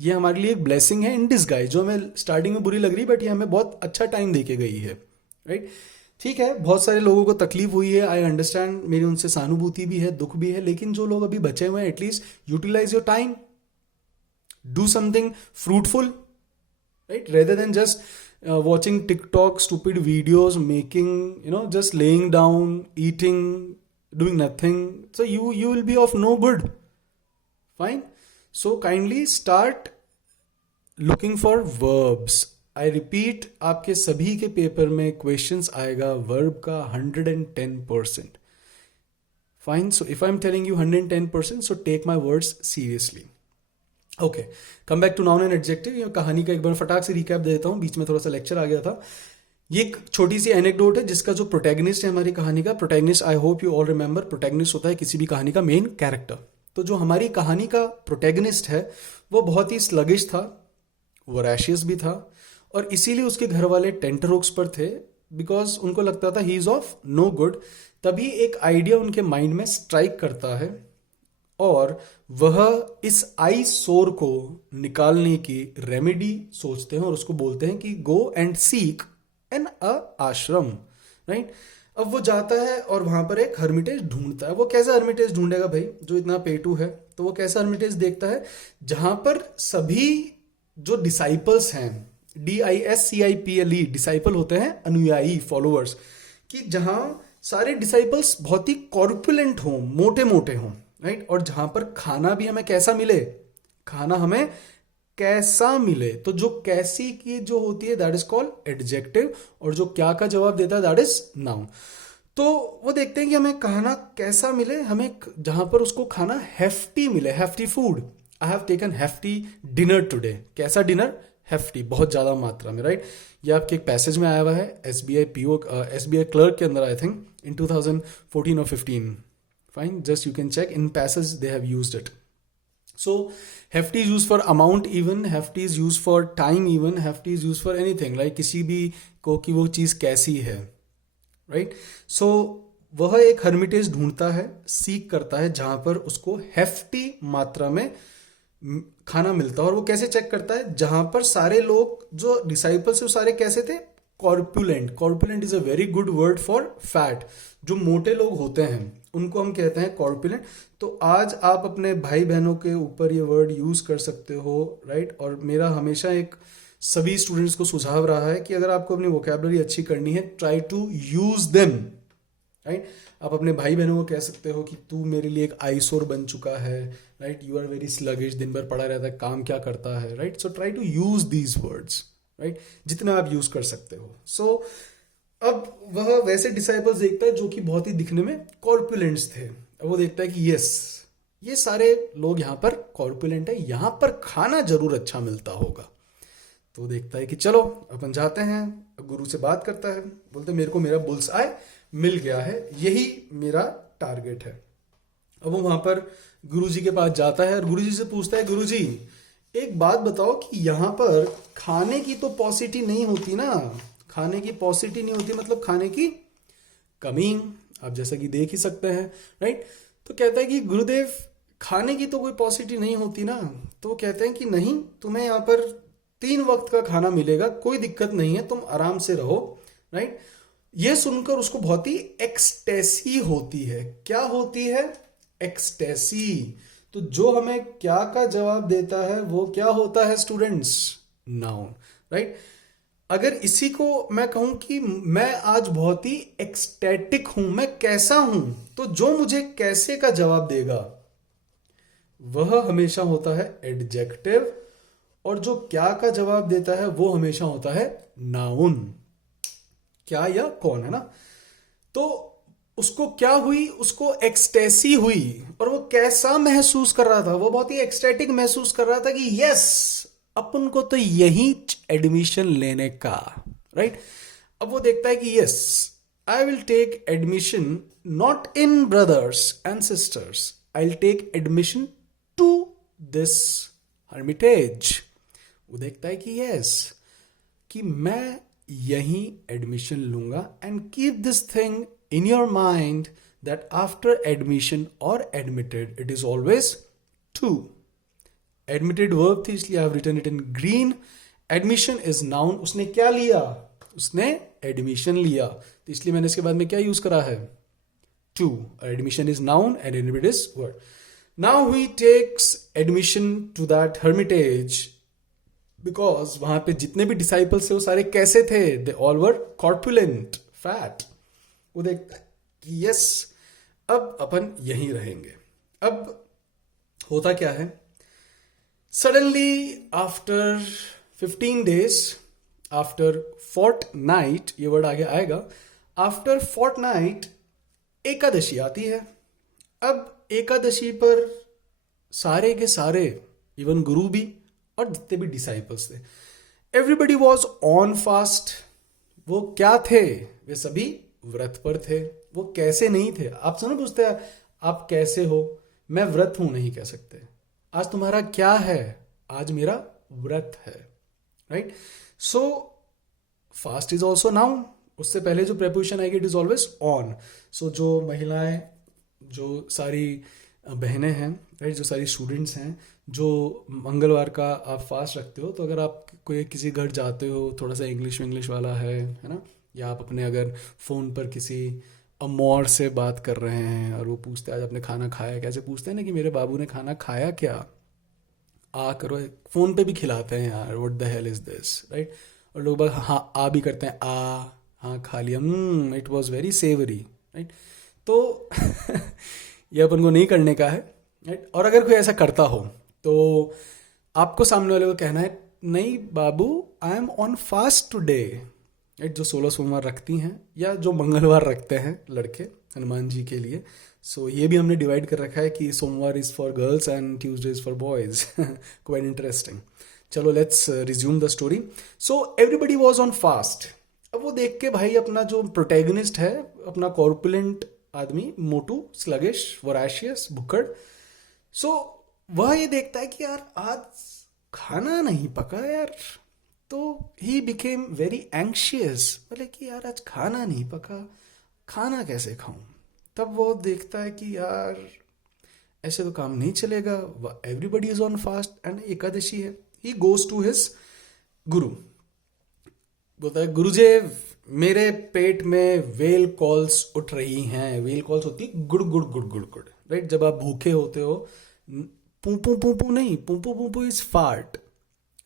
ये हमारे लिए एक blessing है in disguise, जो हमें स्टार्टिंग में बुरी लग रही, बट ये हमें बहुत अच्छा टाइम दे के गई है, राइट. ठीक है, बहुत सारे लोगों को तकलीफ हुई है, आई अंडरस्टैंड, मेरी उनसे सहानुभूति भी है, दुख भी है, लेकिन जो लोग अभी बचे हुए हैं at least utilise your time, do something fruitful, right, rather than just watching TikTok, stupid videos, making, just laying down, eating, doing nothing. So you will be of no good. Fine. So kindly start looking for verbs. I repeat, आपके सभी के paper में questions आएगा verb का 110%. Fine. So if I'm telling you 110%, so take my words seriously. Okay, come back to noun and adjective. ये कहानी का एक बार फटाक से रिकैप दे देता हूँ, बीच में थोड़ा सा लेक्चर आ गया था. ये एक छोटी सी एनेक्डोट है जिसका जो प्रोटैगनिस्ट है हमारी कहानी का, protagonist I hope you all remember, protagonist होता है किसी भी कहानी का मेन कैरेक्टर. तो जो हमारी कहानी का प्रोटैगनिस्ट है वो बहुत ही स्लगिश था, वोरेशियस भी था, और इसीलिए उसके घर वाले टेंटरऑक्स पर थे, बिकॉज उनको लगता था he is of no good. तभी एक आइडिया उनके माइंड में स्ट्राइक करता है और वह इस आई सोर को निकालने की रेमेडी सोचते हैं और उसको बोलते हैं कि गो एंड सीक एन अ आश्रम, राइट. अब वो जाता है और वहां पर एक हर्मिटेज ढूंढता है. वो कैसा हर्मिटेज ढूंढेगा भाई, जो इतना पेटू है, तो वो कैसा हर्मिटेज देखता है जहां पर सभी जो डिसाइपल्स हैं, DISCIPLE, डिसाइपल होते हैं अनुयायी, फॉलोअर्स, कि जहां सारे डिसाइपल्स बहुत ही कॉर्पुलेंट हों, मोटे मोटे हों, राइट. और जहां पर खाना भी हमें कैसा मिले, खाना हमें कैसा मिले. तो जो कैसी की जो होती है दैट इज कॉल्ड एडजेक्टिव, और जो क्या का जवाब देता है दैट इज नाउन. तो वो देखते हैं कि हमें खाना कैसा मिले, हमें जहां पर उसको खाना हेफ्टी मिले, hefty food. I have taken hefty dinner today. कैसा डिनर, हेफ्टी, बहुत ज्यादा मात्रा में, राइट. ये आपके एक पैसेज में आया हुआ है SBI क्लर्क के अंदर, आई थिंक इन 2014 और 15. Fine, just you can check in passage they have used it. So hefty is used for amount even, hefty is used for time even, hefty is used for anything, like किसी भी को कि वो चीज़ कैसी है, right. So वह एक Hermitage ढूंढता है, सीख करता है जहां पर उसको hefty मात्रा में खाना मिलता है. और वो कैसे चेक करता है, जहां पर सारे लोग जो डिसाइपल्स वो सारे कैसे थे, corpulent. Corpulent is a very good word for fat. जो मोटे लोग होते हैं उनको हम कहते हैं कॉर्पुलेंट. तो आज आप अपने भाई बहनों के ऊपर ये वर्ड यूज कर सकते हो, राइट. और मेरा हमेशा एक सभी स्टूडेंट्स को सुझाव रहा है कि अगर आपको अपनी वोकैबुलरी अच्छी करनी है, try to use them, right. आप अपने भाई बहनों को कह सकते हो कि तू मेरे लिए एक आइसोर बन चुका है, right, you are very sluggish, दिन भर पड़ा रहता है, काम क्या करता है, right. So try to use these words, right, जितना आप यूज कर सकते हो। सो अब वह वैसे डिसाइपल्स देखता है जो कि बहुत ही दिखने में कॉर्पुलेंट्स थे। अब वो देखता है कि यस, ये सारे लोग यहाँ पर कॉर्पुलेंट है, यहाँ पर खाना जरूर अच्छा मिलता होगा। तो देखता है कि चलो अपन जाते हैं। गुरु से बात करता है, बोलते मेरे को मेरा बुल्स आय मिल गया है, यही मेरा टारगेट है। अब वो वहां पर गुरुजी के पास जाता है और गुरुजी से पूछता है, गुरुजी एक बात बताओ कि यहाँ पर खाने की तो पॉसिबिलिटी नहीं होती ना, खाने की पॉसिबिलिटी नहीं होती मतलब खाने की कमी, आप जैसा कि देख ही सकते हैं, राइट। तो कहता है कि गुरुदेव खाने की तो कोई पॉसिबिलिटी नहीं होती ना। तो कहते हैं कि नहीं, तुम्हें यहाँ पर 3 वक्त का खाना मिलेगा, कोई दिक्कत नहीं है, तुम आराम से रहो, राइट। ये सुनकर उसको बहुत ही एक्सटेसी होती है। क्या होती है? एक्सटेसी। तो जो हमें क्या का जवाब देता है वो क्या होता है स्टूडेंट्स? Noun, right. अगर इसी को मैं कहूं कि मैं आज बहुत ही एक्सटेटिक हूं, मैं कैसा हूं, तो जो मुझे कैसे का जवाब देगा वह हमेशा होता है एडजेक्टिव, और जो क्या का जवाब देता है वो हमेशा होता है नाउन। क्या या कौन, है ना। तो उसको क्या हुई, उसको एक्सटेसी हुई, और वो कैसा महसूस कर रहा था, वो बहुत ही एक्सटेटिक महसूस कर रहा था कि यस, अपन को तो यही एडमिशन लेने का, राइट। अब वो देखता है कि yes, I will take admission not in brothers and sisters, I will take admission to this hermitage. वो देखता है कि यस, कि मैं यही एडमिशन लूंगा, and keep this thing in your mind that after admission और admitted it is always to. Admitted verb थी इसलिए I have written it in green. Admission is noun, उसने क्या लिया, उसने एडमिशन लिया, तो इसलिए मैंने इसके बाद में क्या यूज करा है, too. Admission is noun and admitted is word. Now he takes admission to that hermitage, because वहां पे जितने भी डिसाइपल्स थे वो सारे कैसे थे, they all were corpulent, fat. वो देखता है कि यस, अब अपन यहीं रहेंगे। अब होता क्या है, suddenly after 15 days, after fortnight, ये वर्ड आगे आएगा, आफ्टर फोर्टनाइट एकादशी आती है। अब एकादशी पर सारे के सारे, इवन गुरु भी और जितने भी डिसाइपल्स थे, एवरीबडी वॉज ऑन फास्ट। वो क्या थे, वे सभी व्रत पर थे। वो कैसे नहीं थे, आप सुनो, पूछते हैं आप कैसे हो, मैं व्रत हूं नहीं कह सकते। आज तुम्हारा क्या है, आज मेरा व्रत है, right. So fast is also noun, उससे पहले जो प्रेपोजिशन आएगी इट इज ऑलवेज ऑन। सो जो महिलाएं, जो सारी बहनें हैं, राइट, जो सारी स्टूडेंट्स हैं, जो मंगलवार का आप फास्ट रखते हो, तो अगर आप कोई किसी घर जाते हो, थोड़ा सा इंग्लिश वाला है ना, या आप अपने अगर फ़ोन पर किसी अमौर से बात कर रहे हैं और वो पूछते हैं आज आपने खाना खाया, कैसे पूछते हैं ना कि मेरे बाबू ने खाना खाया क्या, आ करो, फ़ोन पे भी खिलाते हैं यार, what the hell is this, right. और लोग बस हाँ आ भी करते हैं, आ हाँ खा लिया, it was very savoury, right. तो ये अपन को नहीं करने का है, राइट। और अगर कोई ऐसा करता हो तो आपको सामने वाले को कहना है, नहीं बाबू, I am on fast today, right. जो 16 सोमवार रखती हैं या जो मंगलवार रखते हैं लड़के हनुमान जी के लिए, सो ये भी हमने डिवाइड कर रखा है कि सोमवार is for girls and Tuesday is for boys. Quite interesting. चलो let's resume the story. So everybody was on fast. अब वो देख के भाई अपना जो प्रोटैगनिस्ट है, अपना कॉर्पुलेंट आदमी, मोटू, स्लगिश, वोराशियस, भुक्कड़, सो वह ये देखता है कि यार आज खाना नहीं पका यार, तो ही बिकेम वेरी एंशियस, बोले कि यार आज खाना नहीं पका, खाना कैसे खाऊं। तब वो देखता है कि यार ऐसे तो काम नहीं चलेगा, everybody is on fast and Ekadashi है। ही गोज टू हिज गुरु, बोलता है गुरुजी मेरे पेट में वेल कॉल्स उठ रही हैं। वेल कॉल्स होती गुड़ गुड़ गुड़ गुड़ गुड़, राइट। जब आप भूखे होते हो, पूपू पूपू नहीं, पूपू पूपू इज फार्ट,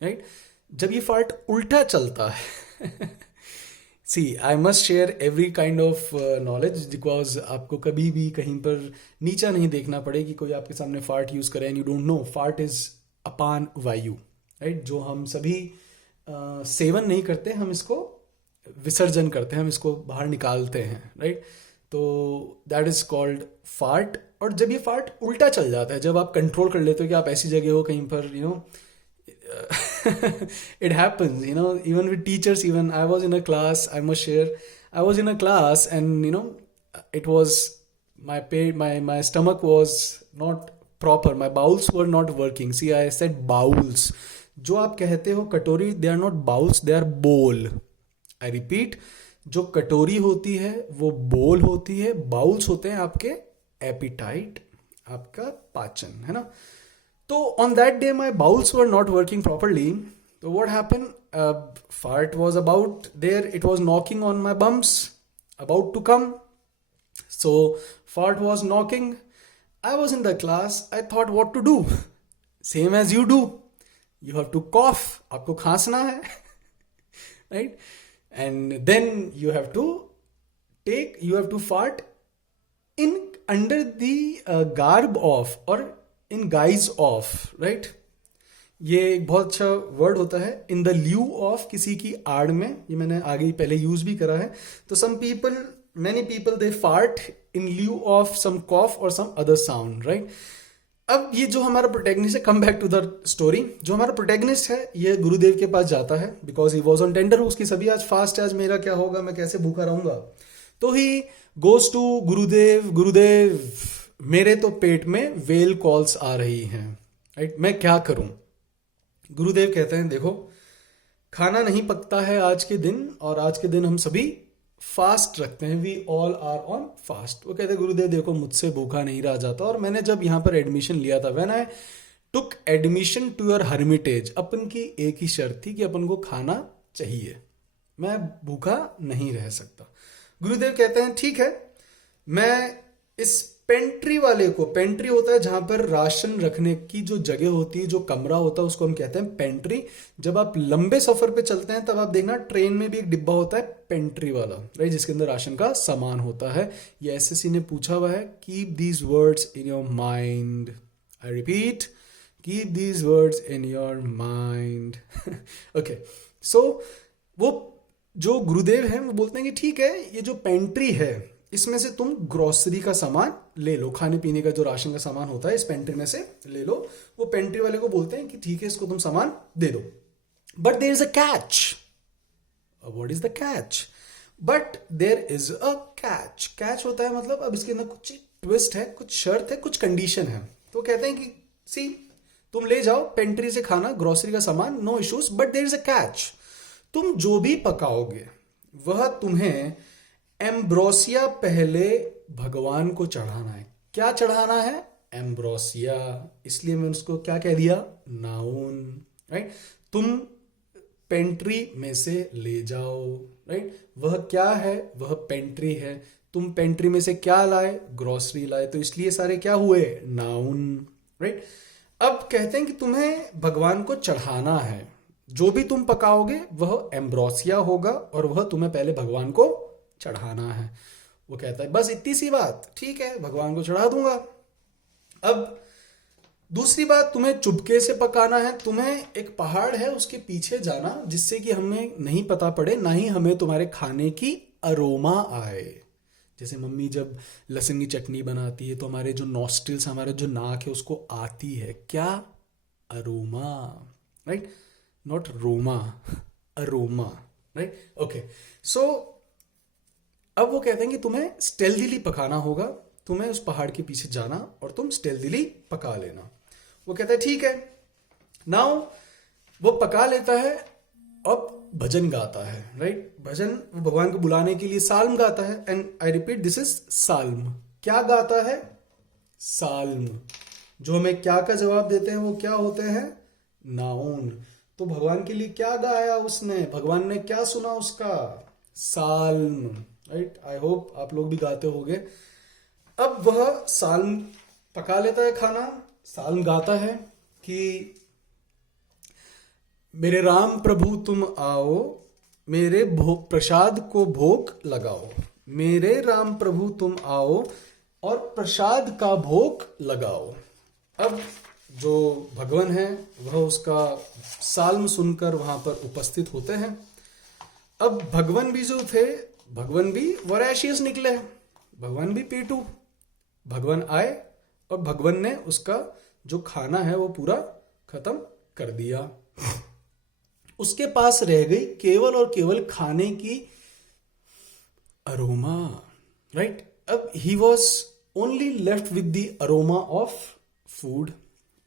राइट। जब ये फार्ट उल्टा चलता है see I must share every kind of knowledge because आपको कभी भी कहीं पर नीचा नहीं देखना पड़े कि कोई आपके सामने फार्ट यूज करे and you don't know fart is अपान वायु, राइट। जो हम सभी सेवन नहीं करते, हम इसको विसर्जन करते हैं, हम इसको बाहर निकालते हैं, राइट। तो दैट इज कॉल्ड फार्ट। और जब ये फार्ट उल्टा चल जाता है, जब आप कंट्रोल कर लेते हो कि आप ऐसी जगह हो कहीं पर, you know, it happens, you know, even with teachers. Even I was in a class, I must share, I was in a class and, you know, it was my stomach was not proper, my bowels were not working. See, I said bowels. जो आप कहते हो कटोरी, they are not bowls, they are bowl. I repeat, जो कटोरी होती है वो बोल होती है, बाउल्स होते हैं आपके एपिटाइट, आपका पाचन, है ना। तो on that day my bowels were not working properly. So what happened? Fart was about there. It was knocking on my bums, about to come. So fart was knocking. I was in the class. I thought what to do. Same as you do. You have to cough. आपको खांसना है, right? And then you have to fart in under the garb of or in guise of, right? ये एक बहुत अच्छा word होता है, in the lieu of, किसी की आड़ में। ये मैंने आगे पहले यूज भी करा है। तो many people they fart in lieu of some cough or some other sound, right? अब ये जो हमारा प्रोटैगनिस्ट है, come back to the story, जो हमारा प्रोटैगनिस्ट है ये गुरुदेव के पास जाता है because he was on tender. उसकी सभी आज फास्ट है, आज मेरा क्या होगा, मैं कैसे भूखा रहूंगा। तो ही गोज टू गुरुदेव, गुरुदेव मेरे तो पेट में वेल कॉल्स आ रही हैं, राइट, मैं क्या करूं। गुरुदेव कहते हैं देखो, खाना नहीं पकता है आज के दिन, और आज के दिन हम सभी फास्ट रखते हैं, we all are on fast. वो कहते हैं गुरुदेव देखो मुझसे भूखा नहीं रहा जाता, और मैंने जब यहाँ पर एडमिशन लिया था, when I took admission to your hermitage, अपन की एक ही शर्त थी कि अपन को खाना चाहिए, मैं भूखा नहीं रह सकता। गुरुदेव कहते हैं ठीक है, मैं इस पेंट्री वाले को, पेंट्री होता है जहां पर राशन रखने की जो जगह होती है, जो कमरा होता है, उसको हम कहते हैं पेंट्री। जब आप लंबे सफर पे चलते हैं तब आप देखना ट्रेन में भी एक डिब्बा होता है पेंट्री वाला, राइट, जिसके अंदर राशन का सामान होता है। ये एसएससी ने पूछा हुआ है, keep these words in your mind. I repeat, keep these words in your mind. Okay, so वो जो गुरुदेव हैं वो बोलते हैं कि ठीक है, ये जो पेंट्री है इसमें से तुम ग्रोसरी का सामान ले लो, खाने पीने का जो राशन का सामान होता है इस पेंट्री में से ले लो। वो पेंट्री वाले को बोलते हैं कि ठीक है, इसको तुम सामान दे दो, but there is a catch. What is the catch? But there is a catch. Catch होता है मतलब अब इसके अंदर कुछ ट्विस्ट है, कुछ शर्त है, कुछ कंडीशन है। तो कहते हैं कि सी, तुम ले जाओ पेंट्री से खाना, ग्रोसरी का सामान, no issues, but there is a catch. तुम जो भी पकाओगे वह तुम्हें एम्ब्रोसिया पहले भगवान को चढ़ाना है। क्या चढ़ाना है? एम्ब्रोसिया। इसलिए मैं उसको क्या कह दिया? Noun, right. तुम पेंट्री में से ले जाओ, राइट। वह क्या है? वह पेंट्री है। तुम पेंट्री में से क्या लाए? ग्रोसरी लाए। तो इसलिए सारे क्या हुए? Noun, right. अब कहते हैं कि तुम्हें भगवान को चढ़ाना है, जो भी तुम पकाओगे वह एम्ब्रोसिया होगा और वह तुम्हें पहले भगवान को चढ़ाना है। वो कहता है बस इतनी सी बात, ठीक है, भगवान को चढ़ा दूंगा। अब दूसरी बात, तुम्हें चुपके से पकाना है। तुम्हें एक पहाड़ है उसके पीछे जाना, जिससे कि हमें नहीं पता पड़े, ना ही हमें तुम्हारे खाने की अरोमा आए। जैसे मम्मी जब लहसुन की चटनी बनाती है तो हमारे जो नॉस्ट्रिल्स, हमारा जो नाक है, उसको आती है क्या? Aroma, right, not roma, aroma, right. Okay, so अब वो कहते हैं कि तुम्हें स्टेल्थीली पकाना होगा, तुम्हें उस पहाड़ के पीछे जाना और तुम स्टेल्थीली पका लेना। वो कहता है ठीक है। नाउ वो पका लेता है, अब भजन गाता है, राइट। भजन वो भगवान को बुलाने के लिए साल्म गाता है, and I repeat, this is psalm. क्या गाता है? साल्म। जो हमें क्या का जवाब देते हैं वो क्या होते हैं? नाउन। तो भगवान के लिए क्या गाया उसने? भगवान ने क्या सुना उसका? साल्म, राइट। आई होप आप लोग भी गाते होंगे। अब वह साल्म पका लेता है खाना, साल्म गाता है कि मेरे राम प्रभु तुम आओ, मेरे प्रसाद को भोग लगाओ, मेरे राम प्रभु तुम आओ और प्रसाद का भोग लगाओ। अब जो भगवान है वह उसका साल्म सुनकर वहां पर उपस्थित होते हैं। अब भगवान भी जो थे, भगवान भी वोरेशियस निकले, भगवान भी पेटू। भगवान आए और भगवान ने उसका जो खाना है वो पूरा खत्म कर दिया। उसके पास रह गई केवल और केवल खाने की अरोमा, राइट। अब he was only left with the aroma of food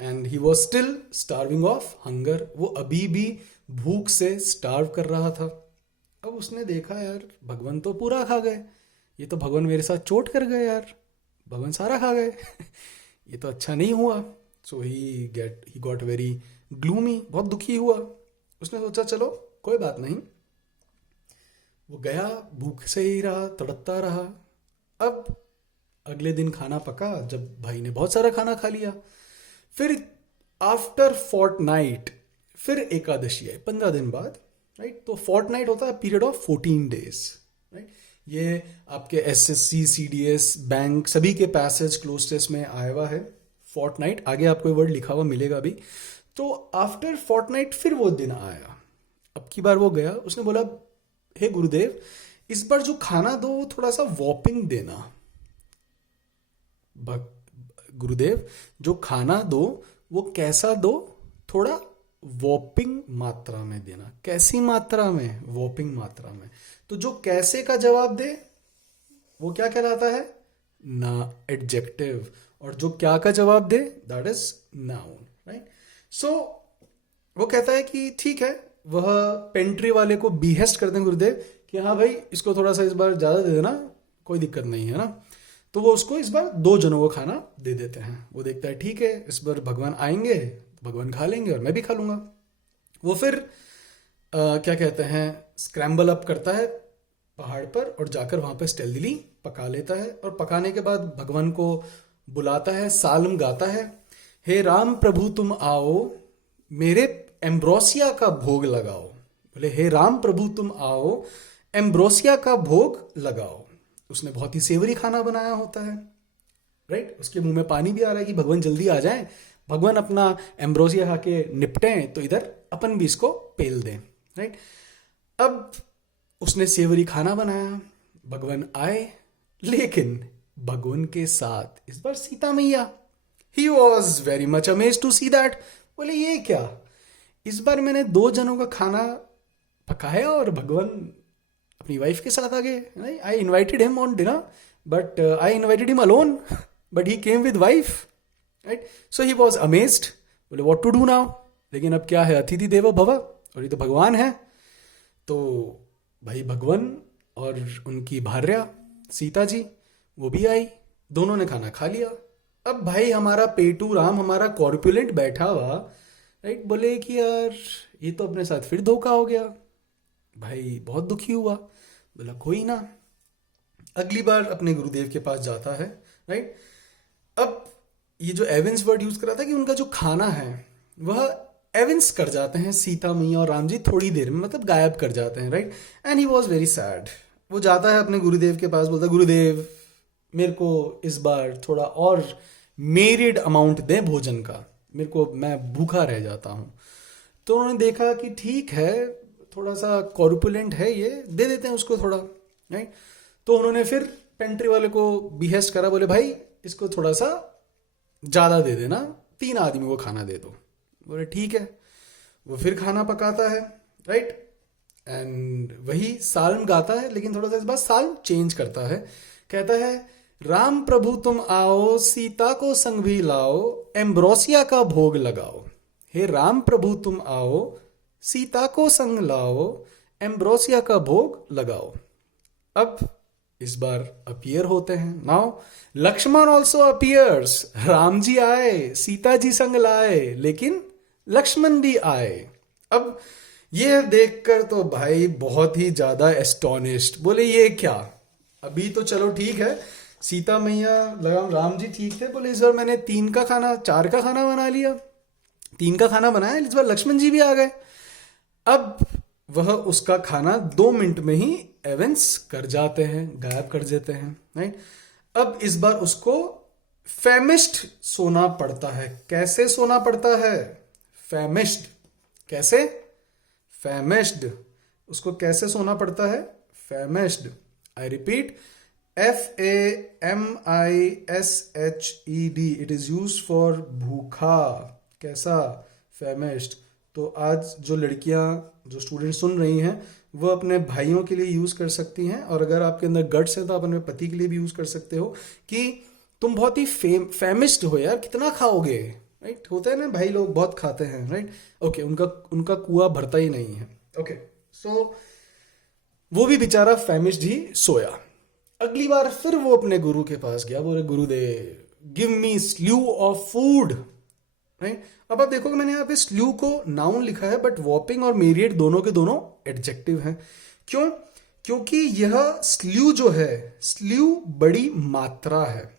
and he was still starving of hunger. वो अभी भी भूख से स्टार्व कर रहा था। अब उसने देखा यार भगवान तो पूरा खा गए, ये तो भगवान मेरे साथ चोट कर गए यार, भगवान सारा खा गए ये तो अच्छा नहीं हुआ। सो ही गॉट वेरी ग्लूमी, बहुत दुखी हुआ। उसने सोचा चलो कोई बात नहीं, वो गया, भूख से ही रहा, तड़पता रहा। अब अगले दिन खाना पका, जब भाई ने बहुत सारा खाना खा लिया। फिर आफ्टर फोर्टनाइट फिर एकादशी आई, 15 दिन बाद, राइट। तो फोर्टनाइट होता है पीरियड ऑफ 14 डेज, राइट। ये आपके एसएससी, सीडीएस, बैंक सभी के पैसेज क्लोज टेस्ट में आया हुआ है फोर्टनाइट। आगे आपको वर्ड लिखा हुआ मिलेगा भी। तो आफ्टर फोर्टनाइट फिर वो दिन आया। अब की बार वो गया, उसने बोला हे गुरुदेव इस बार जो खाना दो वो थोड़ा सा वॉपिंग देना। गुरुदेव जो खाना दो वो कैसा दो, थोड़ा वॉपिंग मात्रा में देना। कैसी मात्रा में? वॉपिंग मात्रा में। तो जो कैसे का जवाब दे वो क्या कहलाता है? ना, एडजेक्टिव। और जो क्या का जवाब दे दैट इज नाउन, राइट। सो वो कहता है कि ठीक है, वह पेंट्री वाले को बिहेस्ट कर दें गुरुदेव कि हाँ भाई इसको थोड़ा सा इस बार ज़्यादा दे देना, कोई दिक्कत नहीं है ना। तो वो उसको इस बार 2 जनों को खाना दे देते हैं। वो देखता है ठीक है इस बार भगवान आएंगे, भगवान खा लेंगे और मैं भी खा लूँगा। वो फिर क्या कहते हैं, स्क्रैम्बल अप करता है पहाड़ पर और जाकर वहाँ पर स्टेल्थीली पका लेता है। और पकाने के बाद भगवान को बुलाता है, साल्म गाता है, हे राम प्रभु तुम आओ मेरे एम्ब्रोसिया का भोग लगाओ। बोले हे राम प्रभु तुम आओ एम्ब्रोसिया का भोग लगाओ। उसने बहुत ही सेवरी खाना बनाया होता है, राइट। उसके मुंह में पानी भी आ रहा है कि भगवान जल्दी आ जाए, भगवान अपना एम्ब्रोसिया खा के निपटें तो इधर अपन भी इसको पेल दें, राइट। अब उसने सेवरी खाना बनाया, भगवान आए, लेकिन भगवान के साथ इस बार सीता मैया। He was very much amazed to see that. बोले ये क्या, इस बार मैंने 2 जनों का खाना पकाया और भगवान अपनी वाइफ के साथ आ गए। I invited him on dinner but I invited him alone but he came with wife, right. So he was amazed. बोले व्हाट टू डू नाउ। लेकिन अब क्या है, अतिथि देवो भव, और ये तो भगवान है। तो भाई भगवान और उनकी भार्या सीता जी वो भी आई, दोनों ने खाना खा लिया। अब भाई हमारा पेटू राम, हमारा कॉर्पुलेंट बैठा हुआ, राइट, बोले कि यार ये तो अपने साथ फिर धोखा हो गया। भाई बहुत दुखी हुआ, बोला कोई ना, अगली बार अपने गुरुदेव के पास जाता है, राइट। अब ये जो एविंस वर्ड यूज कर रहा था कि उनका जो खाना है वह एविंस कर जाते हैं सीता मैया और राम जी थोड़ी देर में, मतलब गायब कर जाते हैं, right. And he was very sad. वो जाता है अपने गुरुदेव के पास, बोलता है गुरुदेव मेरे को इस बार थोड़ा और मेरिड अमाउंट दें भोजन का, मेरे को, मैं भूखा रह जाता हूँ। तो उन्होंने देखा कि ठीक है थोड़ा सा कॉर्पुलेंट है ये, दे देते हैं उसको थोड़ा, राइट। तो उन्होंने फिर पेंट्री वाले को बिहेस्ट करा, बोले भाई इसको थोड़ा सा ज़्यादा दे देना, 3 आदमी को खाना दे दो। बोले ठीक है। वो फिर खाना पकाता है, राइट, एंड वही साल्म गाता है, लेकिन थोड़ा सा इस बार साल्म चेंज करता है। कहता है राम प्रभु तुम आओ सीता को संग भी लाओ एम्ब्रोसिया का भोग लगाओ। हे राम प्रभु तुम आओ सीता को संग लाओ एम्ब्रोसिया का भोग लगाओ। अब इस बार अपीयर होते हैं। Now Lakshman also appears. Ram ji आए, सीता जी संग लाए, लेकिन लक्ष्मण भी आए। अब ये देखकर तो भाई बहुत ही ज्यादा एस्टोनिश्ड, बोले ये क्या, अभी तो चलो ठीक है सीता मैया राम जी ठीक थे, बोले इस बार मैंने 3 का खाना 4 का खाना बना लिया, 3 का खाना बनाया, इस बार लक्ष्मण जी भी आ गए। अब वह उसका खाना 2 मिनट में ही एवेंस कर जाते हैं, गायब कर देते हैं, राइट। अब इस बार उसको फैमिश्ड सोना पड़ता है। कैसे सोना पड़ता है? फैमिश्ड। कैसे? फैमिश्ड। उसको कैसे सोना पड़ता है? Famished. I repeat, FAMISHED। It is use for भूखा। कैसा? फैमिश्ड। तो आज जो लड़कियां, जो स्टूडेंट सुन रही हैं, वो अपने भाइयों के लिए यूज कर सकती हैं, और अगर आपके अंदर गट्स है तो आप अपने पति के लिए भी यूज कर सकते हो कि तुम बहुत ही फैमिश्ड हो यार, कितना खाओगे, राइट। होता है ना, भाई लोग बहुत खाते हैं, राइट। ओके, उनका कुआं भरता ही नहीं है। ओके, सो वो भी बेचारा फैमिश्ड ही सोया। अगली बार फिर वो अपने गुरु के पास गया, बोले गुरुदेव give me slew of food, right. अब आप देखोगे मैंने यहाँ पे स्ल्यू को नाउन लिखा है, बट वॉपिंग और मेरिएट दोनों के दोनों एडजेक्टिव हैं। क्यों? क्योंकि यह स्ल्यू जो है, स्ल्यू बड़ी मात्रा है,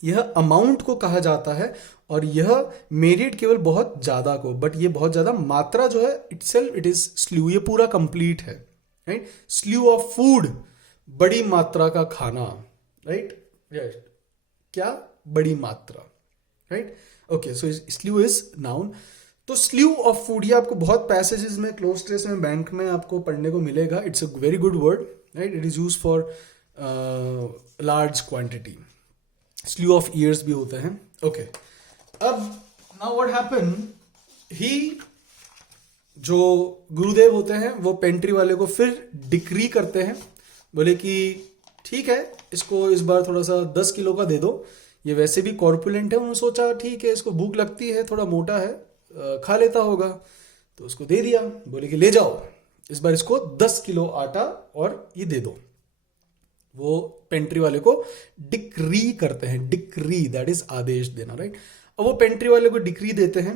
यह अमाउंट को कहा जाता है, और यह मेरिएट केवल बहुत ज्यादा को, बट ये बहुत ज्यादा मात्रा जो है इटसेल्फ इट इज स्ल्यू, ये पूरा कंप्लीट है, राइट। स्ल्यू ऑफ फूड, बड़ी मात्रा का खाना, राइट। क्या? बड़ी मात्रा, right. Okay, so slew is noun. तो स्ल्यू ऑफ फूड, ये आपको बहुत पैसेजेस में, क्लोज स्ट्रेस में, बैंक में आपको पढ़ने को मिलेगा। It's a very good word, right. It is use for large quantity. Slew of years भी होते हैं। ओके, अब नाउ व्हाट हैपन, ही जो गुरुदेव होते हैं वो पेंट्री वाले को फिर डिक्री करते हैं, बोले कि ठीक है, इसको इस बार थोड़ा सा 10 किलो का दे दो, ये वैसे भी कॉर्पुलेंट है। उन्होंने सोचा ठीक है, इसको भूख लगती है, थोड़ा मोटा है, खा लेता होगा, तो उसको दे दिया। बोले कि ले जाओ, इस बार इसको 10 किलो आटा और ये दे दो। वो पेंट्री वाले को डिक्री करते हैं। डिक्री दैट इज आदेश देना, राइट। अब वो पेंट्री वाले को डिक्री देते हैं।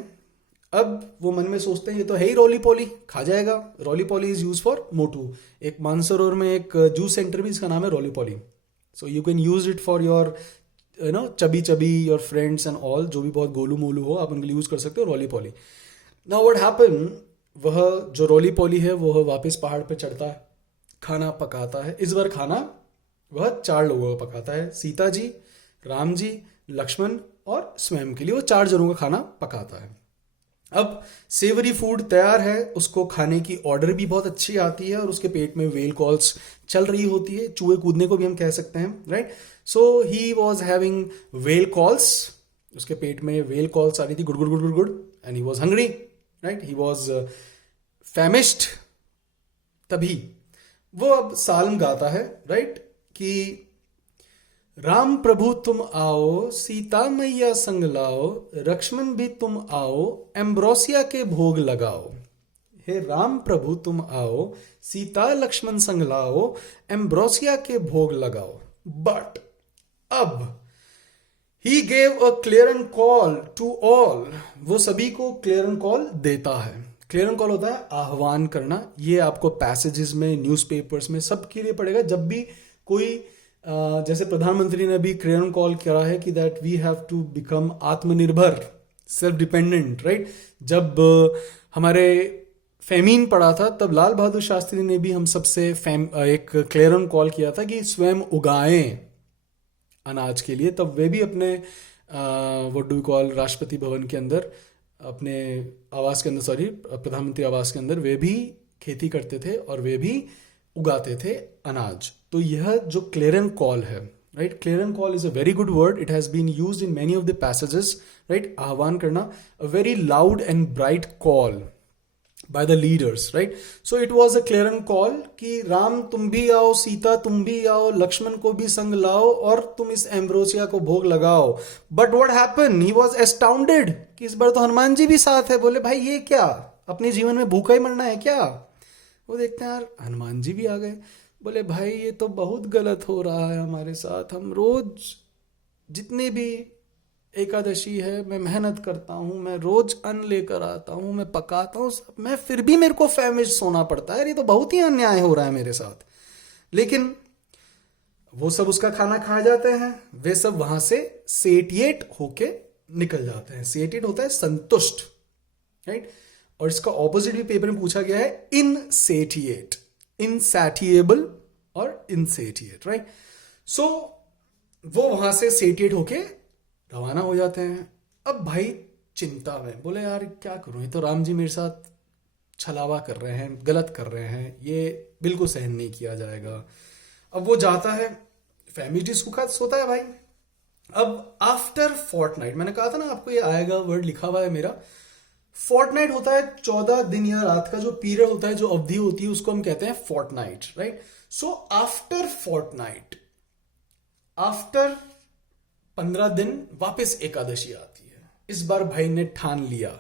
अब वो मन में सोचते हैं ये तो है ही रोली पोली, खा जाएगा। रोली पोली इज यूज फॉर मोटू। एक मानसरोवर में एक जूस सेंटर भी, इसका नाम है roly poly. So you can use it for your chubby chubby, your friends and all, जो भी बहुत गोलू मोलू हो, आप उनके लिए यूज कर सकते हो रोली पोली। नाउ व्हाट हैपन, वह जो रोली पोली है वह वापस पहाड़ पे चढ़ता है, खाना पकाता है। इस बार खाना वह 4 लोगों का पकाता है, सीता जी, राम जी, लक्ष्मण और स्वयं के लिए वो 4 जनों का खाना पकाता है। अब सेवरी फूड तैयार है, उसको खाने की ऑर्डर भी बहुत अच्छी आती है, और उसके पेट में वेल कॉल्स चल रही होती है, चूहे कूदने को भी हम कह सकते हैं, right. So he was having wail calls, उसके पेट में वेल कॉल्स आ रही थी, good good good good good, and he was hungry, right. He was famished. तभी वो अब साल्म गाता है, राइट, कि राम प्रभु तुम आओ, सीता मैया संग लाओ, लक्ष्मण भी तुम आओ, एम्ब्रोसिया के भोग लगाओ। हे राम प्रभु तुम आओ, सीता लक्ष्मण संग लाओ, एम्ब्रोसिया के भोग लगाओ। बट अब he gave a clarion call to all, वो सभी को क्लियरन कॉल देता है। क्लियरन कॉल होता है आह्वान करना। ये आपको पैसेजेस में, न्यूज़पेपर्स में, सबके लिए पड़ेगा। जब भी कोई जैसे प्रधानमंत्री ने भी क्लियरन कॉल करा है कि that we have to become आत्मनिर्भर, सेल्फ डिपेंडेंट, राइट। जब हमारे फेमीन पड़ा था, तब लाल बहादुर शास्त्री ने भी हम सबसे एक क्लियरन कॉल किया था कि स्वयं उगाएं अनाज के लिए। तब वे भी अपने what do we call, Rashtrapati Bhavan के अंदर, अपने आवास के अंदर, सॉरी, प्रधानमंत्री आवास के अंदर वे भी खेती करते थे और वे भी उगाते थे अनाज। तो यह जो क्लियरन कॉल है, right, clarion call is a very good word. It has been used in many of the passages, right. आह्वान करना, a very loud and bright call by the leaders, right? So it was a clarion call कि राम तुम भी आओ, सीता तुम भी आओ, लक्ष्मण को भी संग लाओ, और तुम इस एम्ब्रोसिया को भोग लगाओ। But what happened? He was astounded कि इस बार तो हनुमान जी भी साथ है। बोले भाई ये क्या, अपने जीवन में भूखा ही मरना है क्या? वो देखते हैं यार हनुमान जी भी आ गए। बोले भाई ये तो बहुत गलत हो रहा है हमारे साथ। हम रोज जितने भी एकादशी है, मैं मेहनत करता हूँ, मैं रोज अन्न लेकर आता हूँ, मैं पकाता हूँ सब, मैं फिर भी मेरे को फैमिश सोना पड़ता है। ये तो बहुत ही अन्याय हो रहा है मेरे साथ। लेकिन वो सब उसका खाना खा जाते हैं, वे सब वहां से सेटिएट होके निकल जाते हैं। सेटिएट होता है संतुष्ट, राइट। और इसका ऑपोजिट भी पेपर में पूछा गया है, इनसेटिएट, इनसैटिएबल और इनसेटिएट, राइट। सो वो वहां से सेटिएट होके रवाना हो जाते हैं। अब भाई चिंता में, बोले यार क्या करूं, ये तो राम जी मेरे साथ छलावा कर रहे हैं, गलत कर रहे हैं, ये बिल्कुल सहन नहीं किया जाएगा। अब वो जाता है, फैमिली डिस्कस होता है भाई। अब आफ्टर फोर्टनाइट, मैंने कहा था ना आपको ये आएगा, वर्ड लिखा हुआ है मेरा। फोर्टनाइट होता है 14 दिन या रात का जो पीरियड होता है, जो अवधि होती है, उसको हम कहते हैं fortnight, right. So after fortnight, after 15 दिन वापस एकादशी आती है। इस बार भाई ने ठान लिया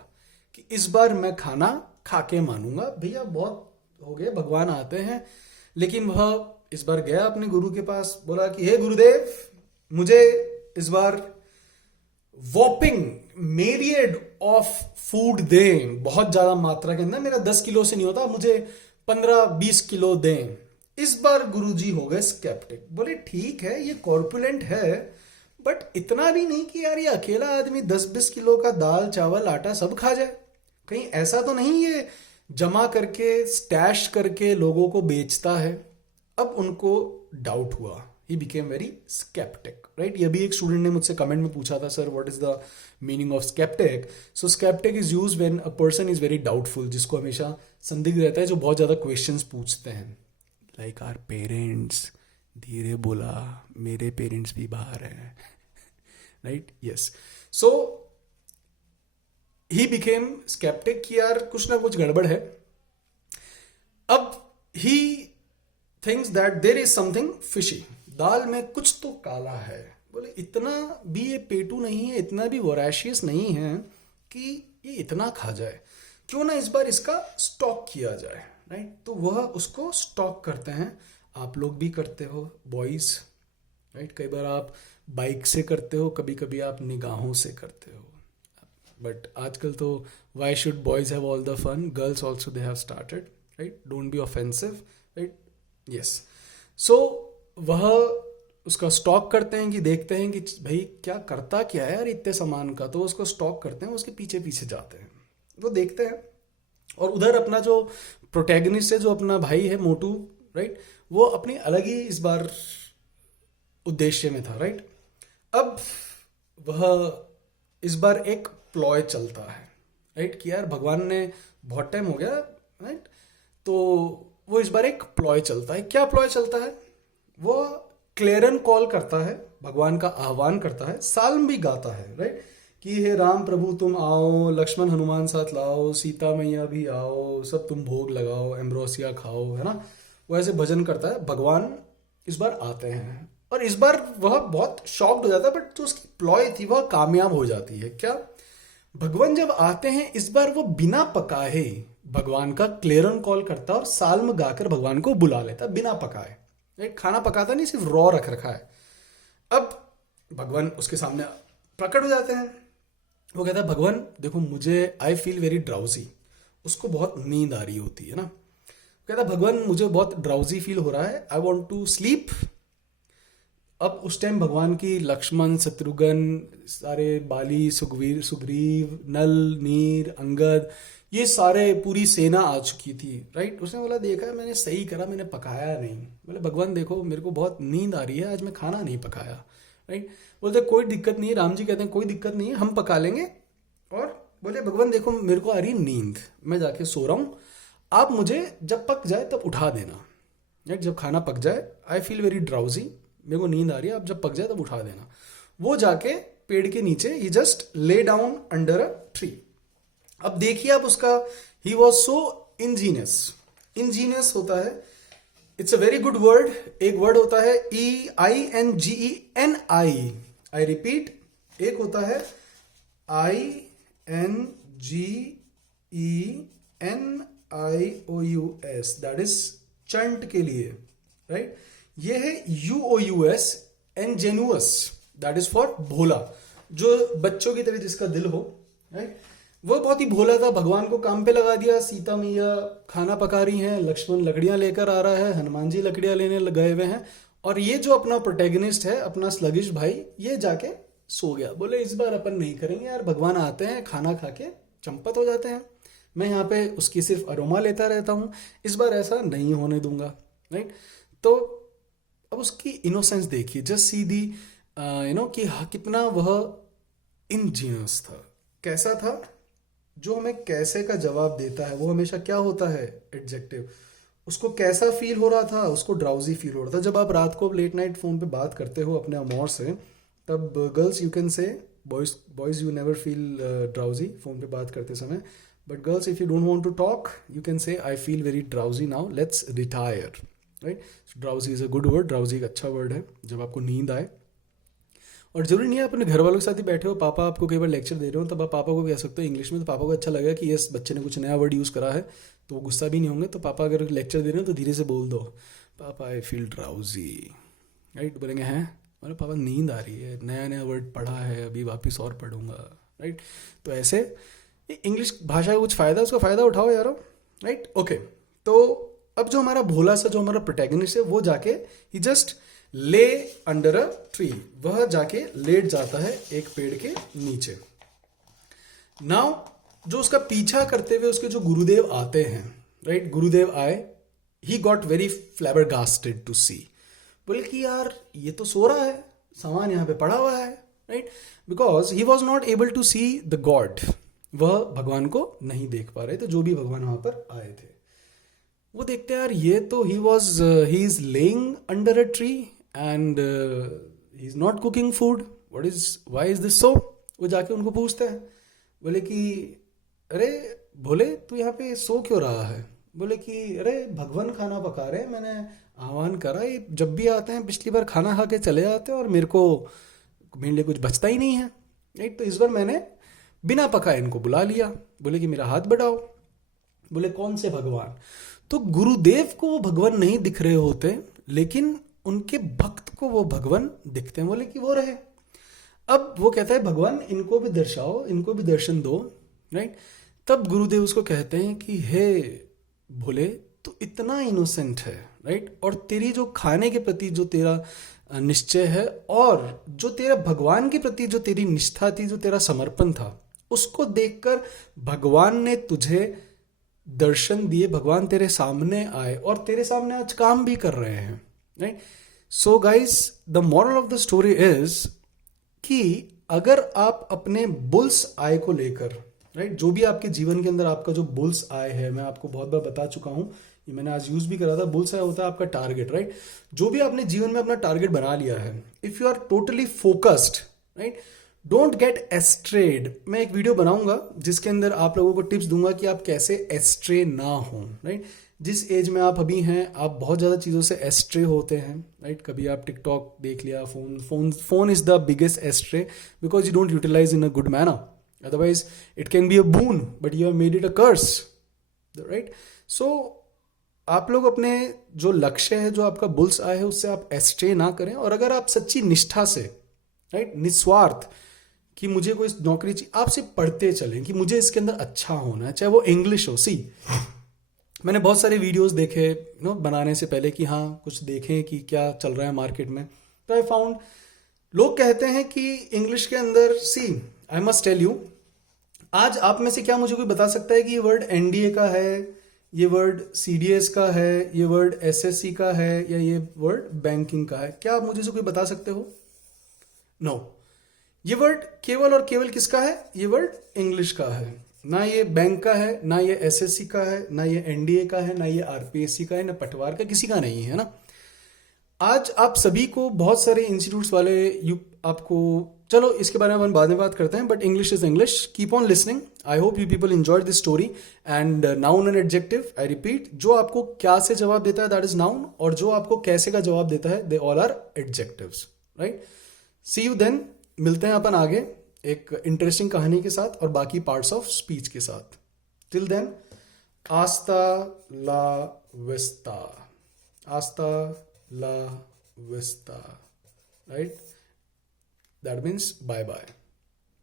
कि इस बार मैं खाना खा के मानूंगा, भैया बहुत हो गए, भगवान आते हैं। लेकिन वह इस बार गया अपने गुरु के पास, बोला कि हे गुरुदेव, मुझे इस बार वॉपिंग मेरियड ऑफ फूड दें, बहुत ज्यादा मात्रा के अंदर, मेरा 10 किलो से नहीं होता, मुझे 15-20 किलो दें। इस बार गुरुजी हो गए स्केप्टिक, बोले ठीक है ये कॉर्पुलेंट है, बट इतना भी नहीं कि यार ये अकेला आदमी 10-20 किलो का दाल चावल आटा सब खा जाए, कहीं ऐसा तो नहीं ये जमा करके स्टैश करके लोगों को बेचता है। अब उनको डाउट हुआ, he became very sceptic, right. ये भी एक स्टूडेंट ने मुझसे कमेंट में पूछा था, sir what is the meaning of sceptic. So sceptic is use when a person is very doubtful, जिसको हमेशा संदिग्ध रहता है, जो बहुत ज्यादा क्वेश्चंस पूछते हैं, लाइक आवर पेरेंट्स। धीरे बोला, मेरे पेरेंट्स भी बाहर हैं, right, yes. So he became sceptic कि यार कुछ ना कुछ गड़बड़ है। अब he thinks that there is something fishy, दाल में कुछ तो काला है। बोले इतना भी ये पेटू नहीं है, इतना भी वोराशियस नहीं है कि ये इतना खा जाए, क्यों ना इस बार इसका स्टॉक किया जाए, राइट। तो वह उसको स्टॉक करते हैं। आप लोग भी करते हो बॉयज, राइट। कई बार आप बाइक से करते हो, कभी कभी आप निगाहों से करते हो, बट आजकल तो why should boys have all the fun, girls also they have started, right, don't be offensive, right, yes. So वह उसका स्टॉक करते हैं कि देखते हैं कि भाई क्या करता क्या है यार इतने सामान का, तो उसको स्टॉक करते हैं, उसके पीछे पीछे जाते हैं, वो देखते हैं। और उधर अपना जो प्रोटैगनिस्ट है, जो अपना भाई है मोटू, राइट, वो अपनी अलग ही इस बार उद्देश्य में था, राइट। अब वह इस बार एक प्लॉय चलता है, राइट, कि यार भगवान ने बहुत टाइम हो गया, राइट, तो वो इस बार एक प्लॉय चलता है। क्या प्लॉय चलता है? वो क्लेरन कॉल करता है, भगवान का आह्वान करता है, साल्म भी गाता है, राइट, कि हे राम प्रभु तुम आओ, लक्ष्मण हनुमान साथ लाओ, सीता मैया भी आओ, सब तुम भोग लगाओ, एम्ब्रोसिया खाओ, है ना। वो ऐसे भजन करता है, भगवान इस बार आते हैं। और इस बार वह बहुत शॉक्ड हो जाता है, बट जो उसकी प्लॉय थी वह कामयाब हो जाती है। क्या? भगवान जब आते हैं इस बार वो बिना पकाए भगवान का क्लेरन कॉल करता और साल्म गाकर भगवान को बुला लेता, बिना पकाए, एक खाना पकाता नहीं, सिर्फ रॉ रख रखा है। अब भगवान उसके सामने प्रकट हो जाते हैं। वो कहता है भगवान देखो मुझे, आई फील वेरी ड्राउजी, उसको बहुत नींद आ रही होती है ना। कहता भगवान मुझे बहुत ड्राउजी फील हो रहा है, आई वॉन्ट टू स्लीप। अब उस टाइम भगवान की लक्ष्मण, शत्रुघ्न, सारे बाली, सुग्रीव, नल, नीर, अंगद, ये सारे पूरी सेना आ चुकी थी, राइट। उसने बोला देखा मैंने सही करा, मैंने पकाया नहीं। बोले भगवान देखो मेरे को बहुत नींद आ रही है, आज मैं खाना नहीं पकाया, राइट। बोलते कोई दिक्कत नहीं है, राम जी कहते हैं कोई दिक्कत नहीं है, हम पका लेंगे। और बोले भगवान देखो मेरे को आ रही नींद, मैं जाके सो रहा हूँ, आप मुझे जब पक जाए तब उठा देना, राइट, जब खाना पक जाए, आई फील वेरी ड्राउजी, मेरे को नींद आ रही है, आप जब पक जाए तब उठा देना। वो जाके पेड़ के नीचे, he just lay down under a tree. अब देखिए आप उसका, he was so ingenious. Ingenious होता है, it's a very good word. एक वर्ड होता है EINGENI, आई रिपीट, एक होता है INGENIOUS, दैट इज चंट के लिए, राइट। ये है UOUS, ingenuous, that is for भोला, जो बच्चों की तरह जिसका दिल हो, राइट। वो बहुत ही भोला था, भगवान को काम पे लगा दिया। सीता मैया खाना पका रही हैं, लक्ष्मण लकड़ियां लेकर आ रहा है, हनुमान जी लकड़ियां लेने गए हुए हैं, और ये जो अपना प्रोटैगनिस्ट है, अपना स्लगिश भाई, ये जाके सो गया। बोले इस बार अपन नहीं करेंगे यार, भगवान आते हैं, खाना खा के चंपत हो जाते हैं, मैं यहाँ पे उसकी सिर्फ अरोमा लेता रहता हूँ, इस बार ऐसा नहीं होने दूंगा, राइट। तो अब उसकी इनोसेंस देखिए, जस्ट सी दी कि कितना वह इंजीनियस था, कैसा था। जो हमें कैसे का जवाब देता है वो हमेशा क्या होता है, एडजेक्टिव। उसको कैसा फील हो रहा था, उसको ड्राउजी फील हो रहा था। जब आप रात को लेट नाइट फ़ोन पे बात करते हो अपने अमोर से, तब girls you can say, boys you never feel drowsy phone पे बात करते समय, but girls if you don't want to talk you can say I feel very drowsy now, let's retire, right. Drowsy is a good word, drowsy एक अच्छा word है जब आपको नींद आए। और जरूरी नहीं है अपने घर वालों के साथ ही बैठे हो, पापा आपको कई बार लेक्चर दे रहे हो, तब आप पापा को कह सकते हो इंग्लिश में, तो पापा को अच्छा लगेगा कि इस बच्चे ने कुछ नया वर्ड यूज़ करा है, तो वो गुस्सा भी नहीं होंगे। तो पापा अगर लेक्चर दे रहे हो तो धीरे से बोल दो, पापा आई फील ड्राउजी, राइट। बोलेंगे हैं, अरे पापा नींद आ रही है, नया नया वर्ड पढ़ा है, अभी वापस और पढ़ूंगा, राइट। तो ऐसे इंग्लिश भाषा का कुछ फ़ायदा, उसका फ़ायदा उठाओ यारो, राइट। ओके, तो अब जो हमारा भोला सा, जो हमारा प्रोटैगनिस्ट है, वो जाके he just lay under a tree, वह जाके लेट जाता है एक पेड़ के नीचे। नाउ जो उसका पीछा करते हुए उसके जो गुरुदेव आते हैं, राइट, गुरुदेव आए, he got very flabbergasted to see. बोले कि यार ये तो सो रहा है, सामान यहाँ पे पड़ा हुआ है, right, because he was not able to see the god, वह भगवान को नहीं देख पा रहे थे, जो भी भगवान वहां पर आए थे। वो देखते हैं यार ये तो he is laying under a tree and he is not cooking food, why is this so. वो जाके उनको पूछते हैं, बोले कि अरे भोले तू यहाँ पे सो क्यों रहा है। बोले कि अरे भगवान खाना पका रहे हैं, मैंने आह्वान करा, ये जब भी आते हैं पिछली बार खाना खा के चले जाते हैं और मेरे लिए कुछ बचता ही नहीं है, राइट। तो इस बार मैंने बिना पकाए इनको बुला लिया। बोले कि मेरा हाथ बढ़ाओ। बोले कौन से भगवान। तो गुरुदेव को वो भगवान नहीं दिख रहे होते, लेकिन उनके भक्त को वो भगवान दिखते हैं। बोले कि वो रहे। अब वो कहता है भगवान इनको भी दर्शाओ, इनको भी दर्शन दो, राइट। तब गुरुदेव उसको कहते हैं कि हे भोले तो इतना इनोसेंट है, राइट, और तेरी जो खाने के प्रति जो तेरा निश्चय है, और जो तेरा भगवान के प्रति जो तेरी निष्ठा थी, जो तेरा समर्पण था, उसको देखकर भगवान ने तुझे दर्शन दिए, भगवान तेरे सामने आए और तेरे सामने आज काम भी कर रहे हैं, right. So guys the moral of the story is कि अगर आप अपने बुल्स आई को लेकर, राइट, जो भी आपके जीवन के अंदर आपका जो बुल्स आई है, मैं आपको बहुत बार बता चुका हूं, ये मैंने आज यूज भी करा था, बुल्स आई होता है आपका टारगेट, राइट। जो भी आपने जीवन में अपना टारगेट बना लिया है, if you are totally focused, right, don't get astray. मैं एक वीडियो बनाऊंगा जिसके अंदर आप लोगों को टिप्स दूंगा कि आप कैसे एस्ट्रे ना हो, राइट। जिस एज में आप अभी हैं, आप बहुत ज़्यादा चीज़ों से एस्ट्रे होते हैं, राइट। कभी आप टिकटॉक देख लिया, phone is the biggest astray because you don't utilize in a good manner, otherwise it can be a boon but you have made it a curse, right. So आप लोग अपने जो लक्ष्य है, जो आपका बुल्स आए है, उससे आप एस्ट्रे ना करें। और अगर आप सच्ची निष्ठा से, राइट, निस्वार्थ कि मुझे कोई नौकरी चाहिए, आप सिर्फ पढ़ते चलें कि मुझे इसके अंदर अच्छा होना है, चाहे वो इंग्लिश हो। सी मैंने बहुत सारे वीडियोस देखे बनाने से पहले कि हाँ कुछ देखें कि क्या चल रहा है मार्केट में, तो आई फाउंड लोग कहते हैं कि इंग्लिश के अंदर, सी आई मस्ट टेल यू, आज आप में से क्या मुझे कोई बता सकता है कि ये वर्ड एनडीए का है, ये वर्ड सीडीएस का है, ये वर्ड एसएससी का है, या ये वर्ड बैंकिंग का है? क्या आप मुझे से कोई बता सकते हो? नो ये वर्ड केवल और केवल किसका है? ये वर्ड इंग्लिश का है। ना ये बैंक का है, ना ये एसएससी का है, ना ये एनडीए का है, ना ये आरपीएससी का है, ना पटवार का, किसी का नहीं है ना। आज आप सभी को बहुत सारे इंस्टीट्यूट्स वाले आपको, चलो इसके बारे में हम बाद में बात करते हैं, but English is English. Keep on listening. I hope you people enjoyed this story. And noun and adjective, I repeat, जो आपको क्या से जवाब देता है दैट इज नाउन, और जो आपको कैसे का जवाब देता है they all are adjectives, right. See you then. मिलते हैं अपन आगे एक इंटरेस्टिंग कहानी के साथ और बाकी पार्ट्स ऑफ स्पीच के साथ। टिल देन, आस्ता ला विस्ता, आस्ता ला vista, right? That means bye bye.